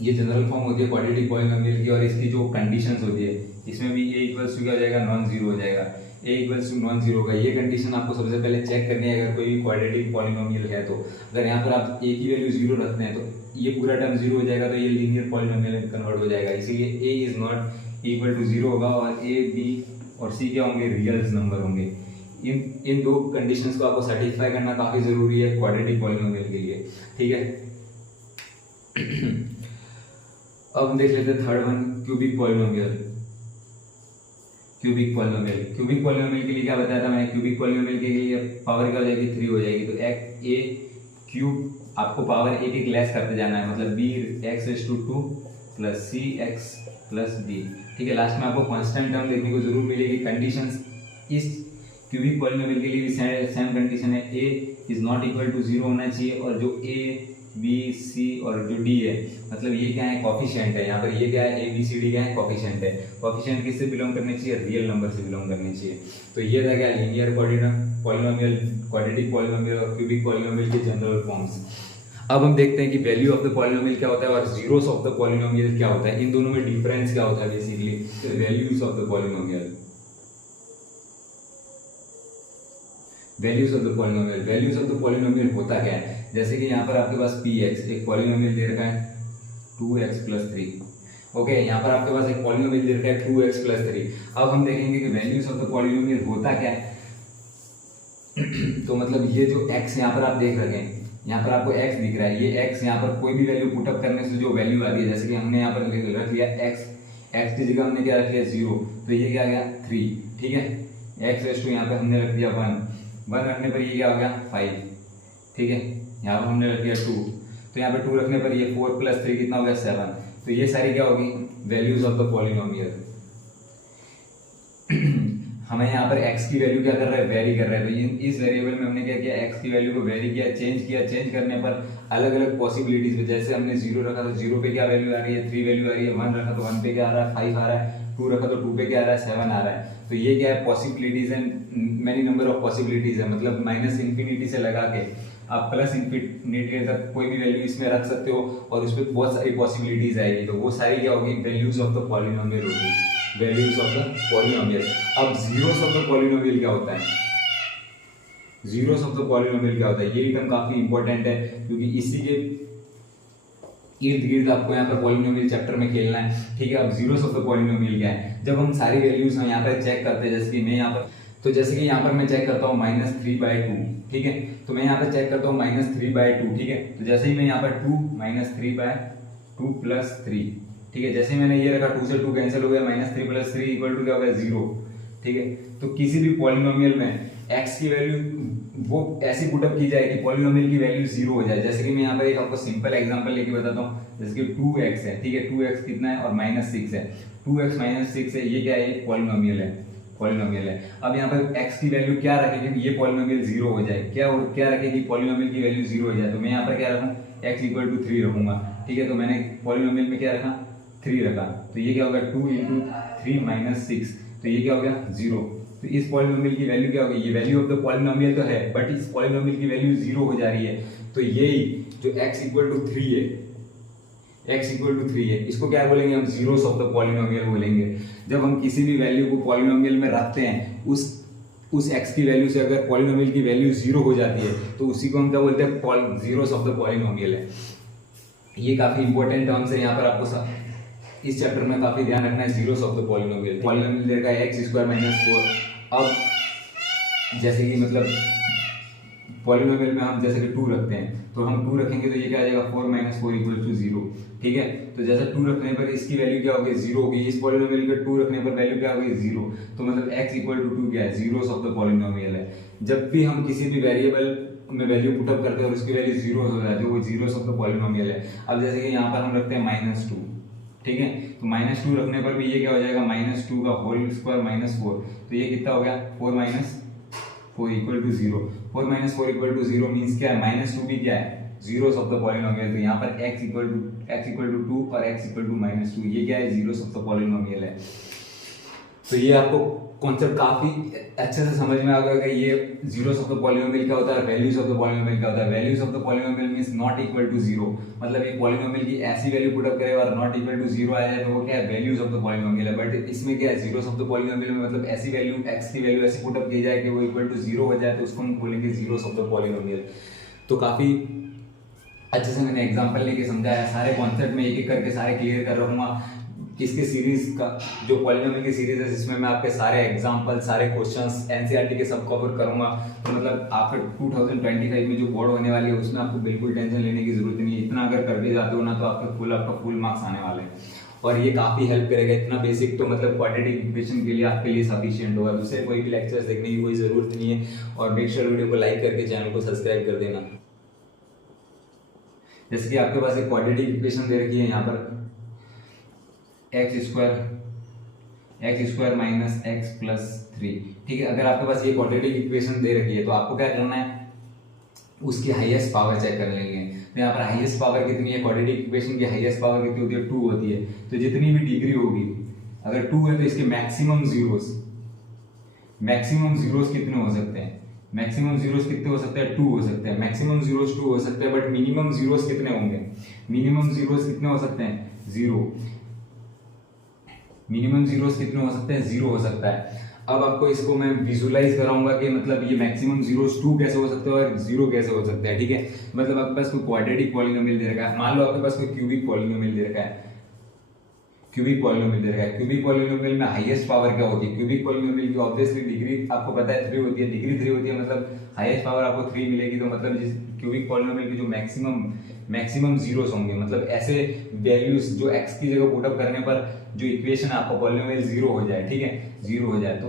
ये जनरल फॉर्म होती है क्वाड्रेटिक पॉलिनोमियल की, और इसकी जो कंडीशंस होती है, इसमें भी a = क्या हो जाएगा, नॉन जीरो हो जाएगा। a = नॉन जीरो का ये कंडीशन आपको सबसे पहले चेक करनी है अगर कोई क्वाड्रेटिक पॉलिनोमियल है तो। अगर यहाँ पर आप a की वैल्यू 0 रखते हैं तो ये पूरा टर्म 0 हो जाएगा, तो ये लीनियर पॉलिनोमियल में कन्वर्ट हो जाएगा। इसीलिए a इज नॉट = 0 होगा, और a, b और c क्या होंगे, रियल नंबर होंगे। इन दो कंडीशंस को आपको सेटिस्फाई करना काफी जरूरी है क्वाड्रेटिक पॉलिनोमियल के लिए, ठीक है। अब हम देख लेते हैं third one, cubic polynomial. Cubic polynomial के लिए क्या बताया था मैं, क्यूबिक पॉलिनोमियल के लिए पावर क्या हो जाएगी, 3 हो जाएगी। तो a³ आपको पावर एक लेस करते जाना है, मतलब bx⁻2 + cx + d, ठीक है। लास्ट में आपको कांस्टेंट टर्म देखने को जरूर मिलेगी। कंडीशंस इस क्यूबिक पॉलिनोमियल के लिए भी सेम कंडीशन है, a is not equal to 0 होना चाहिए, और जो a b c और जो d है, मतलब ये क्या है, कोफिशिएंट है। यहाँ पर ये क्या है, a b c d क्या है, कोफिशिएंट है। कोफिशिएंट किससे बिलोंग करने चाहिए, रियल नंबर से बिलोंग करने चाहिए। तो ये था क्या, लीनियर पॉलिनोमियल, क्वाड्रेटिक पॉलिनोमियल और क्यूबिक पॉलिनोमियल के जनरल फॉर्म्स। अब हम देखते हैं कि वैल्यू ऑफ द पॉलिनोमियल क्या होता है और जीरोस ऑफ द पॉलिनोमियल क्या होता है, इन दोनों में डिफरेंस क्या होता है basically. Values of the polynomial, values of the polynomial होता क्या है, जैसे कि यहाँ पर आपके पास px एक पॉलिनोमियल दे रखा है 2x + 3, ओके, यहाँ पर आपके पास एक पॉलिनोमियल दे रखा है 2x + 3। अब हम देखेंगे कि वैल्यूज ऑफ द पॉलिनोमियल होता क्या है। तो मतलब ये जो x यहाँ पर आप देख रहे हैं, यहाँ पर आपको x दिख रहा है, ये x यहाँ पर कोई भी वैल्यू पुटअप करने से जो वैल्यू आती है, जैसे कि हमने यहाँ पर रख लिया x की जगह हमने क्या रख लिया 0, तो ये क्या आ गया 3, ठीक है। x यहाँ पे हमने रख दिया 1 रखने पर ये क्या हो गया 5, ठीक है। यहाँ पर हमने रख दिया 2, तो यहाँ पे 2 रखने पर ये 4 + 3 कितना हो गया 7। तो ये सारी क्या होगी वैल्यूज ऑफ द पॉलिनोमियल। हमें यहाँ पर x की वैल्यू क्या कर रहा है वेरी कर रहा है, तो इस वेरिएबल में हमने क्या किया x की वैल्यू को वेरी किया, चेंज करने पर अलग अलग पॉसिबिलिटीज में, जैसे हमने 0 रखा तो 0 पे क्या वैल्यू आ रही है 3 वैल्यू आ रही है, 1 रखा तो 1 पे क्या आ रहा है 5 आ रहा है, 2 रखा तो 2 पे क्या आ रहा है 7 आ रहा है। तो ये क्या है possibilities and many number of possibilities है, मतलब -∞ से लगा के आप +∞ तक कोई भी वैल्यू इसमें रख सकते हो और उसमें बहुत सारी पॉसिबिलिटीज आएगी, तो वो सारी क्या होगी वैल्यूज ऑफ द पॉलिनोमियल होगी, वैल्यूज ऑफ द पॉलिनोमियल। अब जीरोस ऑफ द पॉलिनोमियल क्या होता है, जीरोस ऑफ द पॉलिनोमियल क्या होता है, ये टर्म काफी इंपॉर्टेंट है क्योंकि इसी के इर्द गिर्द आपको यहाँ पर पॉलिनोमियल चैप्टर में खेलना है, ठीक है। अब जीरोस ऑफ द पॉलिनोमियल क्या है, जब हम सारी वैल्यूज हम यहाँ पर चेक करते हैं, जैसे कि मैं यहाँ पर जैसे कि यहाँ पर मैं चेक करता हूँ -3/2, ठीक है। तो मैं यहाँ पर चेक करता हूँ -3/2, ठीक है। तो जैसे ही मैं यहाँ पर 2 -3/2 + 3, ठीक है, जैसे मैंने ये रखा 2 से 2 कैंसिल हो गया, -3 + 3 = क्या हो गया 0, ठीक है। तो किसी भी पॉलिनोमियल में x की वैल्यू वो ऐसी पुटअप की जाए कि पॉलिनोमियल की वैल्यू 0 हो जाए। जैसे कि मैं यहाँ पर एक आपको सिंपल एग्जांपल लेके बताता हूँ, जैसे कि 2x है, ठीक है, 2x कितना है और -6 है, 2x - 6 है, ये क्या है पॉलिनोमियल है, पॉलिनोमियल है। अब यहाँ पर x की वैल्यू क्या रखेगी ये पॉलिनोमियल 0 हो जाए, क्या रखेगी पॉलिनोमियल की वैल्यू 0 हो जाए, तो मैं यहाँ पर क्या रखूँ x = 3 रखूंगा, ठीक है। तो मैंने पॉलिनोमियल में क्या रखा 3 रखा, तो ये क्या होगा 2 × 3 - 6, तो ये क्या हो गया 0। तो इस पॉलिनोमियल की वैल्यू क्या होगी, ये वैल्यू ऑफ द पॉलिनोमियल तो है बट इस पॉलिनोमियल की वैल्यू 0 हो जा रही है, तो यही जो x = 3 है, x = 3 है, इसको क्या बोलेंगे हम जीरोस ऑफ द पॉलिनोमियल बोलेंगे। जब हम किसी भी वैल्यू को पॉलिनोमियल में रखते हैं, उस x की वैल्यू से अगर पॉलिनोमियल की वैल्यू 0 हो जाती है तो उसी को हम क्या बोलते हैं जीरोस ऑफ द पॉलिनोमियल है। ये काफी इंपॉर्टेंट टर्म्स है, यहाँ पर आपको इस चैप्टर में काफी ध्यान रखना है zeros of the polynomial. Polynomial दे रखा है x² - 4। अब जैसे कि मतलब पॉलिनोमियल में हम जैसे कि 2 रखते हैं, तो हम 2 रखेंगे तो ये क्या आ जाएगा 4 - 4 = 0, ठीक है। तो जैसे 2 रखने पर इसकी वैल्यू क्या होगी 0 होगी, इस पॉलिनोमियल के 2 रखने पर वैल्यू क्या होगी 0, तो मतलब x = 2 क्या है जीरोस ऑफ द पॉलिनोमियल है। जब भी हम किसी भी वेरिएबल में वैल्यू पुटअप करते हैं और उसकी वैल्यू 0 हो जाती है, वो जीरोस ऑफ द पॉलिनोमियल है। अब जैसे कि यहाँ पर हम रखते हैं -2, ठीक है, तो -2 रखने पर भी ये क्या हो जाएगा -2 का होल स्क्वायर -4, तो ये कितना हो गया 4 - 4 = 0। 4 - 4 = 0 मींस क्या है -2 भी क्या है जीरोस ऑफ द पॉलिनोमियल। तो यहाँ पर x = 2 और x = -2, ये क्या है जीरोस ऑफ द पॉलिनोमियल है। तो ये आपको कॉन्सेप्ट काफी अच्छे से समझ में आ गया कि ये जीरोस ऑफ द पॉलिनोमियल क्या होता है, वैल्यूज ऑफ द पॉलिनोमियल क्या होता है। Values of the polynomial means not equal to 0, मतलब ये पॉलिनोमियल की ऐसी वैल्यू पुटअप करेगा और नॉट इक्वल टू 0 आ जाए तो वो क्या है वैल्यूज ऑफ द पॉलिनोमियल है। बट इसमें क्या है जीरोस ऑफ द पॉलिनोमियल में मतलब ऐसी वैल्यू x की वैल्यू ऐसी पुटअप की जाए कि वो इक्वल टू 0 हो जाए, तो उसको हम बोलेंगे जीरोस ऑफ द पॉलिनोमियल। तो काफी अच्छे से मैंने एग्जांपल लेके समझाया, सारे कॉन्सेप्ट में एक एक करके सारे क्लियर कर रहूंगा। इसके सीरीज का जो पॉलिनोमियल की सीरीज है जिसमें मैं आपके सारे एग्जांपल सारे क्वेश्चंस एनसीईआरटी के सब कवर करूंगा, तो मतलब आपके 2025 में जो बोर्ड होने वाली है उसमें आपको बिल्कुल टेंशन लेने की जरूरत नहीं है। इतना अगर करके जाते हो ना तो आपका फुल मार्क्स आने वाले हैं और ये काफी हेल्प करेगा। इतना बेसिक तो मतलब क्वाड्रेटिक इक्वेशन के लिए आपके लिए सफिशिएंट होगा, दूसरे कोई भी लेक्चर्स देखने की कोई जरूरत नहीं है। और मेक श्योर वीडियो को लाइक करके चैनल को सब्सक्राइब कर देना। जैसे कि आपके पास एक क्वाड्रेटिक इक्वेशन दे रखी है यहाँ पर x² - x + 3, ठीक है। अगर आपके पास ये क्वाड्रेटिक इक्वेशन दे रखी है तो आपको क्या करना है उसकी हाईएस्ट पावर चेक कर लेंगे। तो यहाँ पर हाईएस्ट पावर कितनी है, क्वाड्रेटिक इक्वेशन की हाईएस्ट पावर कितनी होती है 2 होती है। तो जितनी भी डिग्री होगी अगर 2 है तो इसके मैक्सिमम जीरोस कितने हो सकते हैं, मैक्सिमम जीरोस कितने हो सकते हैं 2 हो सकते हैं। मैक्सिमम जीरोस 2 हो सकते हैं बट मिनिमम जीरोस कितने होंगे, मिनिमम जीरोस कितने हो सकते हैं 0। मिनिमम जीरोस कितने हो सकते हैं 0 हो सकता है। अब आपको इसको मैं विजुलाइज कराऊंगा कि मतलब ये मैक्सिमम जीरोस 2 कैसे हो सकते हैं और 0 कैसे हो सकते हैं, ठीक है। मतलब आपके पास कोई क्वाड्रेटिक पॉलिनोमियल दे रखा है, मान लो आपके पास कोई क्यूबिक पॉलिनोमियल दे रखा है, क्यूबिक पॉलिनोमियल दे रखा है। क्यूबिक पॉलिनोमियल में हाईएस्ट पावर क्या होती है? क्यूबिक पॉलिनोमियल की ऑब्वियसली डिग्री आपको पता है 3 होती है, डिग्री 3 होती है, मतलब हाईएस्ट पावर आपको 3 मिलेगी। तो मतलब जिस क्यूबिक पॉलिनोमियल की जो मैक्सिमम जीरोस होंगे, मतलब ऐसे वैल्यूज जो x की जगह पुट अप करने पर जो इक्वेशन आपका पॉलिनोमियल जीरो हो जाए, ठीक है, जीरो हो जाए, तो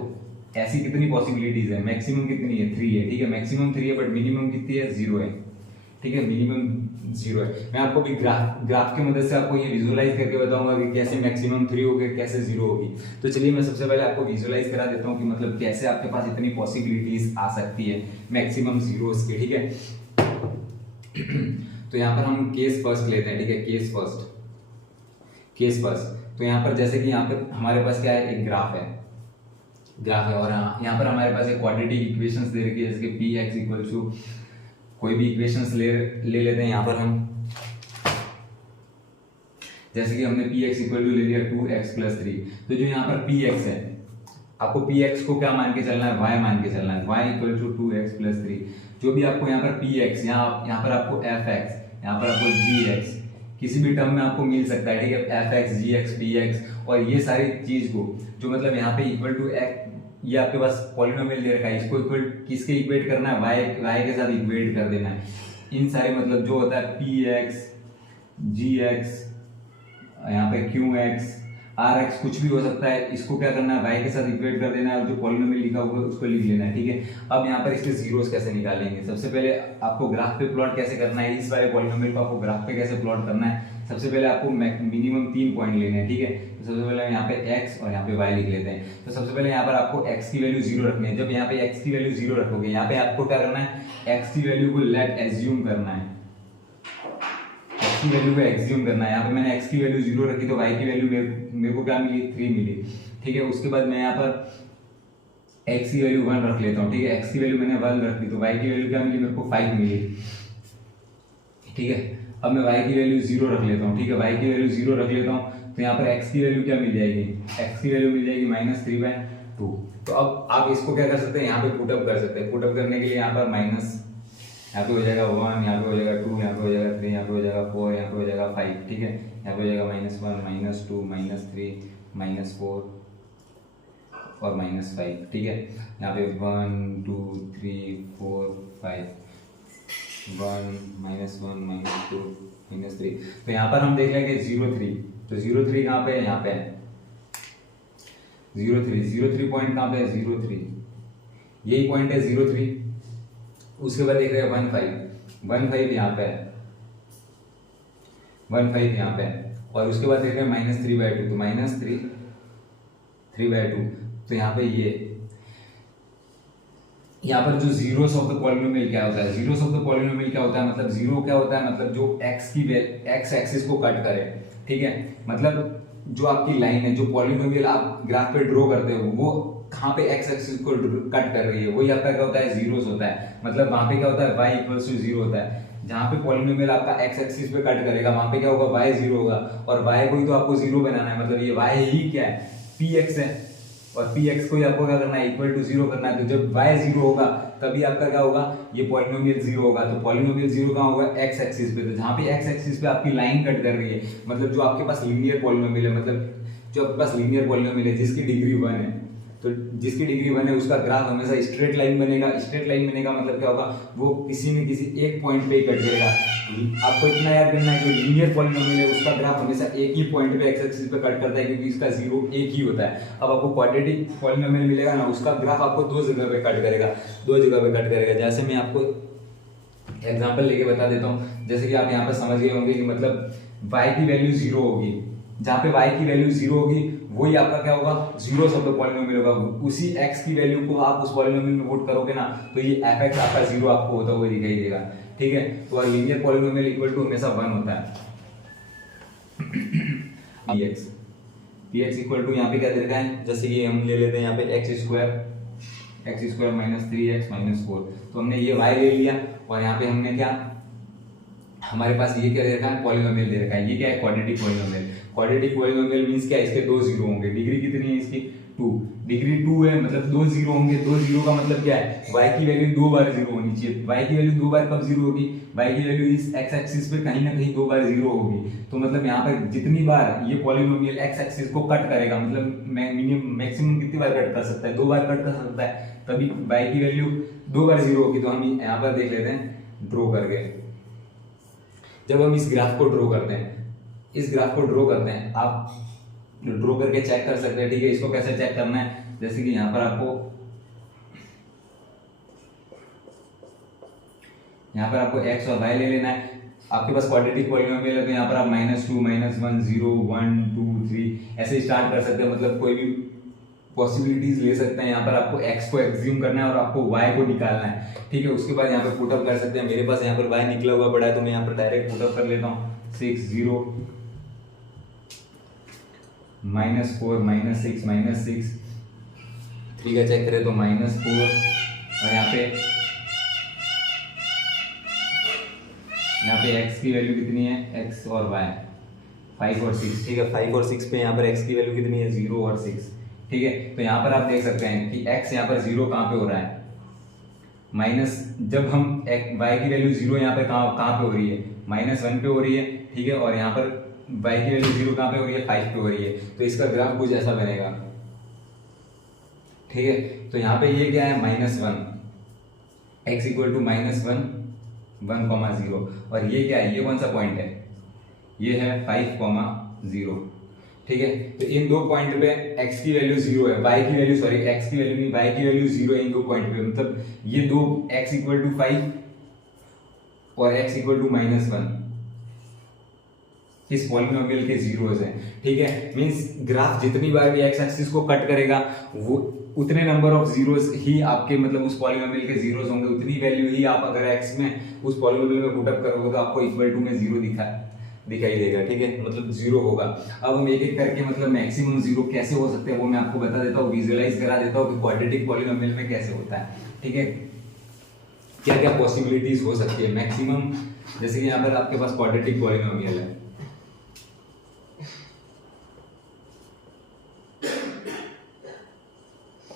ऐसी कितनी पॉसिबिलिटीज है? मैक्सिमम कितनी है? 3 है, ठीक है, मैक्सिमम 3 है, बट मिनिमम कितनी है? 0 है, ठीक है, मिनिमम 0 है। मैं आपको भी ग्राफ की मदद से आपको ये विजुअलाइज करके बताऊंगा कि कैसे मैक्सिमम 3 होगी, कैसे 0 होगी। तो चलिए मैं सबसे पहले आपको विजुअलाइज करा देता हूँ कि मतलब कैसे आपके पास इतनी पॉसिबिलिटीज आ सकती है मैक्सिमम जीरोस की, ठीक है। तो यहाँ पर हम केस फर्स्ट लेते हैं, ठीक है, केस फर्स्ट। तो यहाँ पर जैसे कि यहाँ पर हमारे पास क्या है, एक ग्राफ है और यहाँ पर हमारे पास एक क्वाड्रेटिक इक्वेशंस दे रखी है, जैसे कि पी एक्स इक्वल टू कोई भी इक्वेशंस ले लेते हैं यहाँ पर हम, जैसे कि हमने पी एक्स इक्वल टू ले लिया 2x + 3। तो जो यहाँ पर पी एक्स है, आपको पी एक्स को क्या मान के चलना है? y मान के चलना है, y इक्वल टू 2x + 3। जो भी आपको यहाँ पर पी एक्स, यहाँ पर आपको एफ एक्स, यहाँ पर आपको जी एक्स, किसी भी टर्म में आपको मिल सकता है, ठीक है, एफ एक्स, जी एक्स, पी एक्स, और ये सारी चीज को जो मतलब यहाँ पे इक्वल टू एक्स, ये आपके पास पॉलिनोमियल दे रखा है, इसको इक्वल किसके इक्वेट करना है? y के साथ इक्वेट कर देना है। इन सारे मतलब जो होता है पी एक्स, जी एक्स, यहाँ पे क्यू एक्स, आर एक्स, कुछ भी हो सकता है, इसको क्या करना है? y के साथ इक्वेट कर देना है, और जो पॉलिनोमियल लिखा हुआ है उसको लिख लेना है, ठीक है। अब यहाँ पर इसके जीरोस कैसे निकालेंगे? सबसे पहले आपको ग्राफ पे प्लॉट कैसे करना है, इस वाले पॉलिनोमियल को आपको ग्राफ पे कैसे प्लॉट करना है? सबसे पहले आपको मिनिमम 3 पॉइंट लेने हैं, ठीक है। तो सबसे पहले यहाँ पे x और यहाँ पे y लिख लेते हैं। तो सबसे पहले यहाँ पर आपको x की वैल्यू 0 रखनी है। जब यहाँ पे x की वैल्यू 0 रखोगे, यहाँ पे आपको क्या करना है? x की वैल्यू को लेट एज्यूम करना है, x की वैल्यू को एज्यूम करना है। यहाँ पे मैंने x की वैल्यू 0 रखी, तो y की वैल्यू मेरे को क्या मिली? 3 मिली, ठीक है। उसके बाद मैं यहाँ पर x की वैल्यू 1 रख लेता हूँ, ठीक है, x की वैल्यू मैंने 1 रख ली, तो y की वैल्यू क्या मिली? मेरे को 5 मिली, ठीक है। अब मैं y की वैल्यू 0 रख लेता हूँ, ठीक है, y की वैल्यू 0 रख लेता हूँ, तो यहाँ पर x की वैल्यू क्या मिल जाएगी? x की वैल्यू मिल जाएगी -3/2। तो अब आप इसको क्या कर सकते हैं? यहाँ पे पुटअप कर सकते हैं। पुटअप करने के लिए यहाँ पर माइनस, यहाँ पे हो जाएगा 1, यहाँ पे हो जाएगा 2, यहाँ पे हो जाएगा 3, यहाँ पे हो जाएगा 4, यहाँ पे हो जाएगा 5, ठीक है। यहाँ पे हो जाएगा -1, -2, -3, -4 और -5, ठीक है। यहाँ पे 1 2 3 4 5, 1 -1 -2 -3। तो यहाँ पर हम देख लेंगे 0 3। तो 0 3 कहाँ पे है? यहाँ पे है 0 3 पॉइंट कहाँ पे है? 0 3, यही पॉइंट है 0 3। उसके बाद देख रहे हैं 1 5 यहाँ पे है, 1 5 यहाँ पे है। और उसके बाद देख रहे हैं -3/2, तो -3/2। तो यहाँ पे ये यहाँ पर जो जीरोस ऑफ द पॉलिनोमियल क्या होता है? जीरोस ऑफ द पॉलिनोमियल क्या होता है? मतलब जीरो क्या होता है? मतलब जो एक्स एक्सिस को कट करे, ठीक है। मतलब जो आपकी लाइन है, जो पॉलिनोमियल आप ग्राफ पे ड्रॉ करते हो, वो कहाँ पे एक्स एक्सिस को कट कर रही है, वही आपका क्या होता है? जीरोस होता है। मतलब वहां पे क्या होता है? y = 0 होता है। जहां पे पॉलिनोमियल आपका एक्स एक्सिस पे कट करेगा, वहां पे क्या होगा? y 0 होगा, और y को ही तो आपको 0 बनाना है। मतलब ये y ही क्या है? px है, और px को ही आपको क्या करना है? = 0 करना है। तो जब y 0 होगा तभी आपका क्या होगा? ये पॉलिनोमियल 0 होगा। तो पॉलिनोमियल 0 कहाँ होगा? x एक्सिस पे। तो जहां पे x एक्सिस पे आपकी लाइन कट कर रही है, मतलब जो आपके पास लीनियर पॉलिनोमियल है, मतलब जो आपके पास लीनियर पॉलिनोमियल है जिसकी डिग्री 1 है, तो जिसकी डिग्री 1 है उसका ग्राफ हमेशा स्ट्रेट लाइन बनेगा। स्ट्रेट लाइन बनेगा मतलब क्या होगा? वो किसी न किसी एक पॉइंट पे ही कट करेगा। आपको इतना याद करना है, जो लीनियर पॉलिनोमियल है उसका ग्राफ हमेशा एक ही पॉइंट पे एक्स एक्सिस पे कट करता है, क्योंकि इसका 0 एक ही होता है। अब आपको क्वाड्रेटिक पॉलिनोमियल मिलेगा ना, उसका ग्राफ आपको 2 जगह पे कट करेगा, जैसे मैं आपको एग्जाम्पल लेके बता देता हूँ। जैसे कि आप यहाँ पर समझ गए होंगे कि मतलब y की वैल्यू 0 होगी, जहाँ पे y की वैल्यू 0 होगी वही आपका क्या होगा? जीरो ऑफ द पॉलिनोमियल होगा। उसी x की वैल्यू को आप उस पॉलिनोमियल में पुट करोगे ना, तो ये f(x) आपका 0 आपको होता हुआ दिखाई देगा, ठीक है। तो लीनियर पॉलिनोमियल इक्वल टू हमेशा 1 होता है। px इक्वल टू यहाँ पे क्या दे रखा है? जैसे कि हम ले लेते हैं यहाँ पे x² -3x -4। तो हमने ये y ले लिया, और यहाँ पे हमने क्या, हमारे पास ये क्या दे रखा है? पॉलिनोमियल दे रखा है। ये क्या है? Quadratic polynomial. Quadratic polynomial means क्या? इसके 2 जीरो होंगे। डिग्री कितनी है इसकी? 2, डिग्री 2 है मतलब 2 जीरो होंगे। 2 जीरो का मतलब क्या है, y की वैल्यू 2 बार जीरो होनी चाहिए। y की वैल्यू 2 बार कब जीरो होगी, y की वैल्यू इस x एक्सिस पे कहीं ना कहीं 2 बार जीरो होगी। तो मतलब यहाँ पर जितनी बार ये पॉलिनोमियल x एक्सिस को कट करेगा, मतलब मिनिमम मैक्सिमम कितनी बार कट कर सकता है, 2 बार कट कर सकता है, तभी y की वैल्यू 2 बार जीरो होगी। तो हम यहाँ पर देख लेते हैं ड्रॉ करके। जब हम इस ग्राफ को ड्रॉ करते हैं, इस ग्राफ को ड्रॉ करते हैं, आप ड्रॉ करके चेक कर सकते हैं, ठीक है। इसको कैसे चेक करना है, जैसे कि यहाँ पर आपको x और y ले लेना है। आपके पास क्वाड्रेटिक पॉलिनोमियल है तो यहाँ पर आप -2, -1, 0, 1, 2, 3 ऐसे स्टार्ट कर सकते हैं, मतलब कोई भी पॉसिबिलिटीज ले सकते हैं। यहाँ पर आपको x को एग्ज्यूम करना है और आपको y को निकालना है, ठीक है। उसके बाद यहाँ पर पुटअप कर सकते हैं। मेरे पास यहाँ पर y निकला हुआ पड़ा है तो मैं यहाँ पर डायरेक्ट पुटअप कर लेता हूँ। 6, 0, -4, -6, -6, 3 का चेक करें तो -4, और यहाँ पे x की वैल्यू कितनी है, x और y 5 और 6, ठीक है। 5 और 6 पे यहाँ पर x की वैल्यू कितनी है, 0 और 6, ठीक है। तो यहाँ पर आप देख सकते हैं कि x यहाँ पर 0 कहाँ पे हो रहा है, माइनस, जब हम y की वैल्यू 0 यहाँ पे कहाँ पे हो रही है, -1 पे हो रही है, ठीक है। और यहाँ पर y की वैल्यू 0 कहाँ पे हो रही है, 5 पे हो रही है। तो इसका ग्राफ कुछ ऐसा बनेगा, ठीक है। तो यहाँ पे ये क्या है, -1, x इक्वल टू -1, 1,0, और ये क्या है, ये कौन सा पॉइंट है, ये है 5,0, ठीक है। तो इन दो पॉइंट पे x की वैल्यू 0 है, y की वैल्यू, सॉरी x की वैल्यू नहीं, y की वैल्यू 0 है इन दो पॉइंट पे। मतलब ये दो x इक्वल टू 5 और x इक्वल टू -1 इस पॉलिनोमियल के जीरोस हैं, ठीक है। मींस ग्राफ जितनी बार भी x एक्सिस को कट करेगा वो उतने नंबर ऑफ जीरोस ही आपके मतलब उस पॉलिनोमियल के जीरोस होंगे, उतनी वैल्यू ही आप अगर x में उस पॉलिनोमियल में पुट अप करोगे तो आपको इक्वल टू में 0 दिखाई देगा, ठीक है, मतलब 0 होगा। अब हम एक एक करके मतलब मैक्सिमम 0 कैसे हो सकते हैं वो मैं आपको बता देता हूँ, विजुअलाइज करा देता हूँ कि क्वाड्रेटिक पॉलिनोमियल में कैसे होता है, ठीक है। क्या क्या पॉसिबिलिटीज हो सकती है मैक्सिमम, जैसे कि यहाँ पर आपके पास क्वाड्रेटिक पॉलिनोमियल है,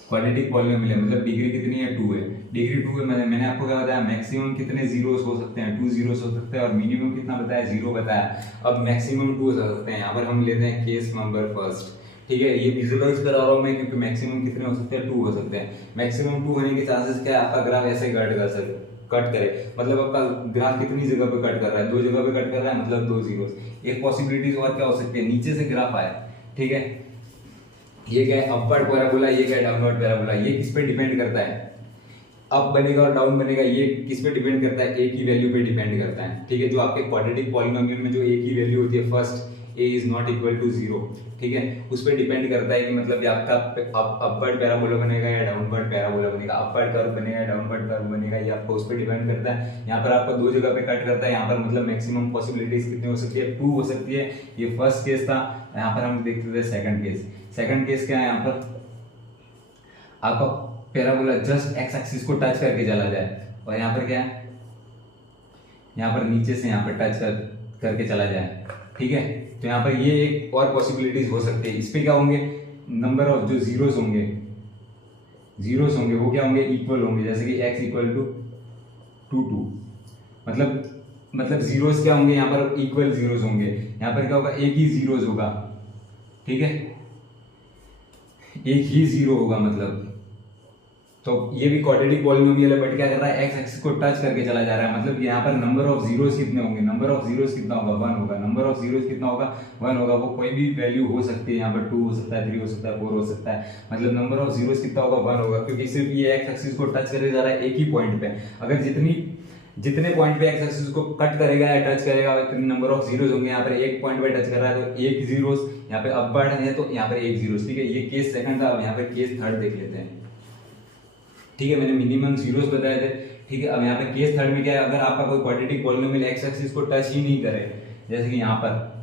क्वाड्रेटिक पॉलिनोमियल है, मतलब डिग्री कितनी है, 2 है। डिग्री 2 है, मैंने आपको क्या बताया, मैक्सिमम कितने जीरोस हो सकते हैं, 2 जीरोस हो सकते हैं, और मिनिमम कितना बताया, 0 बताया। अब मैक्सिमम 2 हो सकते हैं। यहाँ पर हम लेते हैं केस नंबर फर्स्ट, ठीक है। ये विजुअलाइज करा रहा हूँ मैं क्योंकि मैक्सिमम कितने हो सकते हैं, 2 हो सकते हैं। मैक्सिमम 2 होने के चांसेस क्या है, आपका ग्राफ ऐसे कट करे, मतलब आपका ग्राफ कितनी जगह पे कट कर रहा है, 2 जगह पे कट कर रहा है, मतलब 2 जीरोस। एक पॉसिबिलिटीज और क्या हो सकती है, नीचे से ग्राफ आया, ठीक है, ये क्या है, अपवर्ड पैराबोला, ये क्या है, डाउनवर्ड पैराबोला। ये किस पे डिपेंड करता है, अप बनेगा और डाउन बनेगा, ये किस पे डिपेंड करता है, ए की वैल्यू पे डिपेंड करता है, ठीक है। जो आपके क्वाड्रेटिक पॉलिनोमियल में जो ए की वैल्यू होती है first, A is not equal to 0, ठीक है, उस पर डिपेंड करता है कि मतलब ये आपका अपवर्ड पैराबोला बनेगा या डाउनवर्ड पैराबोला बनेगा, अपवर्ड कर्व बनेगा या डाउनवर्ड कर्व बनेगा, ये आपको उस पर डिपेंड करता है। यहाँ पर आपको 2 जगह पे कट करता है, यहाँ पर मतलब मैक्सिमम पॉसिबिलिटीज कितनी हो सकती है, 2 हो सकती है। ये फर्स्ट केस था। यहाँ पर हम देखते थे सेकंड केस। सेकंड केस क्या है, यहाँ पर आपका पैराबोला जस्ट एक्स एक्सिस को टच करके चला जाए, और यहाँ पर क्या है, यहाँ पर नीचे से यहाँ पर टच करके चला जाए, ठीक है। तो यहाँ पर ये एक और पॉसिबिलिटीज हो सकती है। इस पे क्या होंगे, नंबर ऑफ जो जीरोस होंगे वो क्या होंगे, इक्वल होंगे, जैसे कि x इक्वल टू 2, मतलब जीरोस क्या होंगे, यहाँ पर इक्वल जीरोस होंगे। यहाँ पर क्या होगा, एक ही जीरोस होगा, ठीक है, एक ही 0 होगा मतलब। तो ये भी क्वाड्रेटिक पॉलिनोमियल है, बट क्या कर रहा है, एक्स एक्सिस को टच करके चला जा रहा है, मतलब यहाँ पर नंबर ऑफ जीरोस कितने होंगे, नंबर ऑफ जीरोस कितना होगा, 1 होगा। नंबर ऑफ जीरोस कितना होगा, 1 होगा। वो कोई भी वैल्यू हो सकती है, यहाँ पर 2 हो सकता है, 3 हो सकता है, 4 हो सकता है, मतलब नंबर ऑफ जीरोस कितना होगा, 1 होगा, क्योंकि सिर्फ ये एक्स एक्सिस को टच करके जा रहा है एक ही पॉइंट पे। अगर जितने पॉइंट पे एक्स एक्सिस को कट करेगा या टच करेगा इतने नंबर ऑफ जीरोस होंगे। यहाँ पर एक पॉइंट पे टच कर रहा है तो एक जीरोस, यहाँ पे अपवर्ड है तो यहाँ पर एक जीरोस, ठीक है। ये केस सेकंड था। अब यहाँ पे केस थर्ड देख लेते हैं, ठीक है। मैंने मिनिमम जीरोस बताए थे, ठीक है। अब यहाँ पे केस थर्ड में क्या है, अगर आपका कोई क्वाड्रेटिक पॉलिनोमियल एक्स एक्सिस को टच ही नहीं करे, जैसे कि यहाँ पर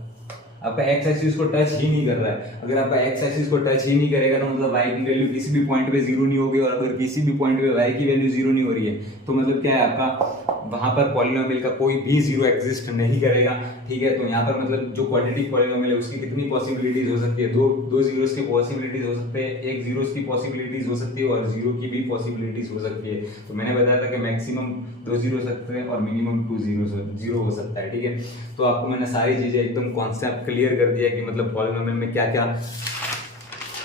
आपका एक्स एक्सिस को टच ही नहीं कर रहा है, अगर आपका एक्स एक्सिस को टच ही नहीं करेगा तो मतलब y की वैल्यू किसी भी पॉइंट पे 0 नहीं होगी, और अगर किसी भी पॉइंट पे y की वैल्यू 0 नहीं हो रही है तो मतलब क्या है, आपका वहां पर पॉलिनोमियल का कोई भी 0 एग्जिस्ट नहीं करेगा। ठीक है। तो यहाँ पर मतलब जो क्वाड्रेटिक पॉलिनोमियल है उसकी कितनी पॉसिबिलिटीज हो सकती है, दो जीरोस की पॉसिबिलिटीज हो सकते हैं, एक जीरोस की पॉसिबिलिटीज हो सकती है और जीरो की भी पॉसिबिलिटीज हो सकती है। तो मैंने बताया था कि मैक्सिमम 2 जीरो हो सकते हैं और मिनिमम 2 जीरो हो सकता है, ठीक है। तो आपको मैंने सारी चीजें एकदम कॉन्सेप्ट क्लियर कर दिया कि मतलब पॉलिनोमियल में क्या क्या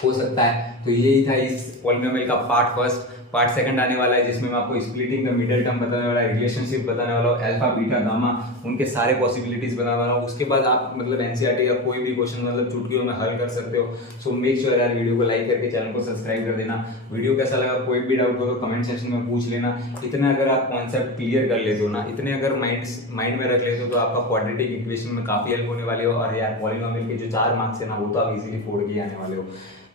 हो सकता है। तो यही था इस पॉलिनोमियल का पार्ट फर्स्ट। पार्ट सेकंड आने वाला है जिसमें मैं आपको स्प्लिटिंग का मिडिल टर्म बताने वाला है, रिलेशनशिप बताने वाला हूँ, अल्फा बीटा गामा उनके सारे पॉसिबिलिटीज बताने वाला हूँ। उसके बाद आप मतलब एनसीईआरटी का कोई भी क्वेश्चन मतलब चुटकियों में हल कर सकते हो। सो मेक श्योर यार वीडियो को लाइक करके चैनल को सब्सक्राइब कर देना। वीडियो कैसा लगा, कोई भी डाउट हो तो कमेंट सेक्शन में पूछ लेना। इतना अगर आप कॉन्सेप्ट क्लियर कर लेते हो ना, इतने अगर माइंड में रख लेते हो तो आपका क्वाड्रेटिक इक्वेशन में काफी हेल्प होने वाली हो। और यार पॉलिनोमियल के जो 4 मार्क्स है ना वो तो आप इजीली 4 के आने वाले हो।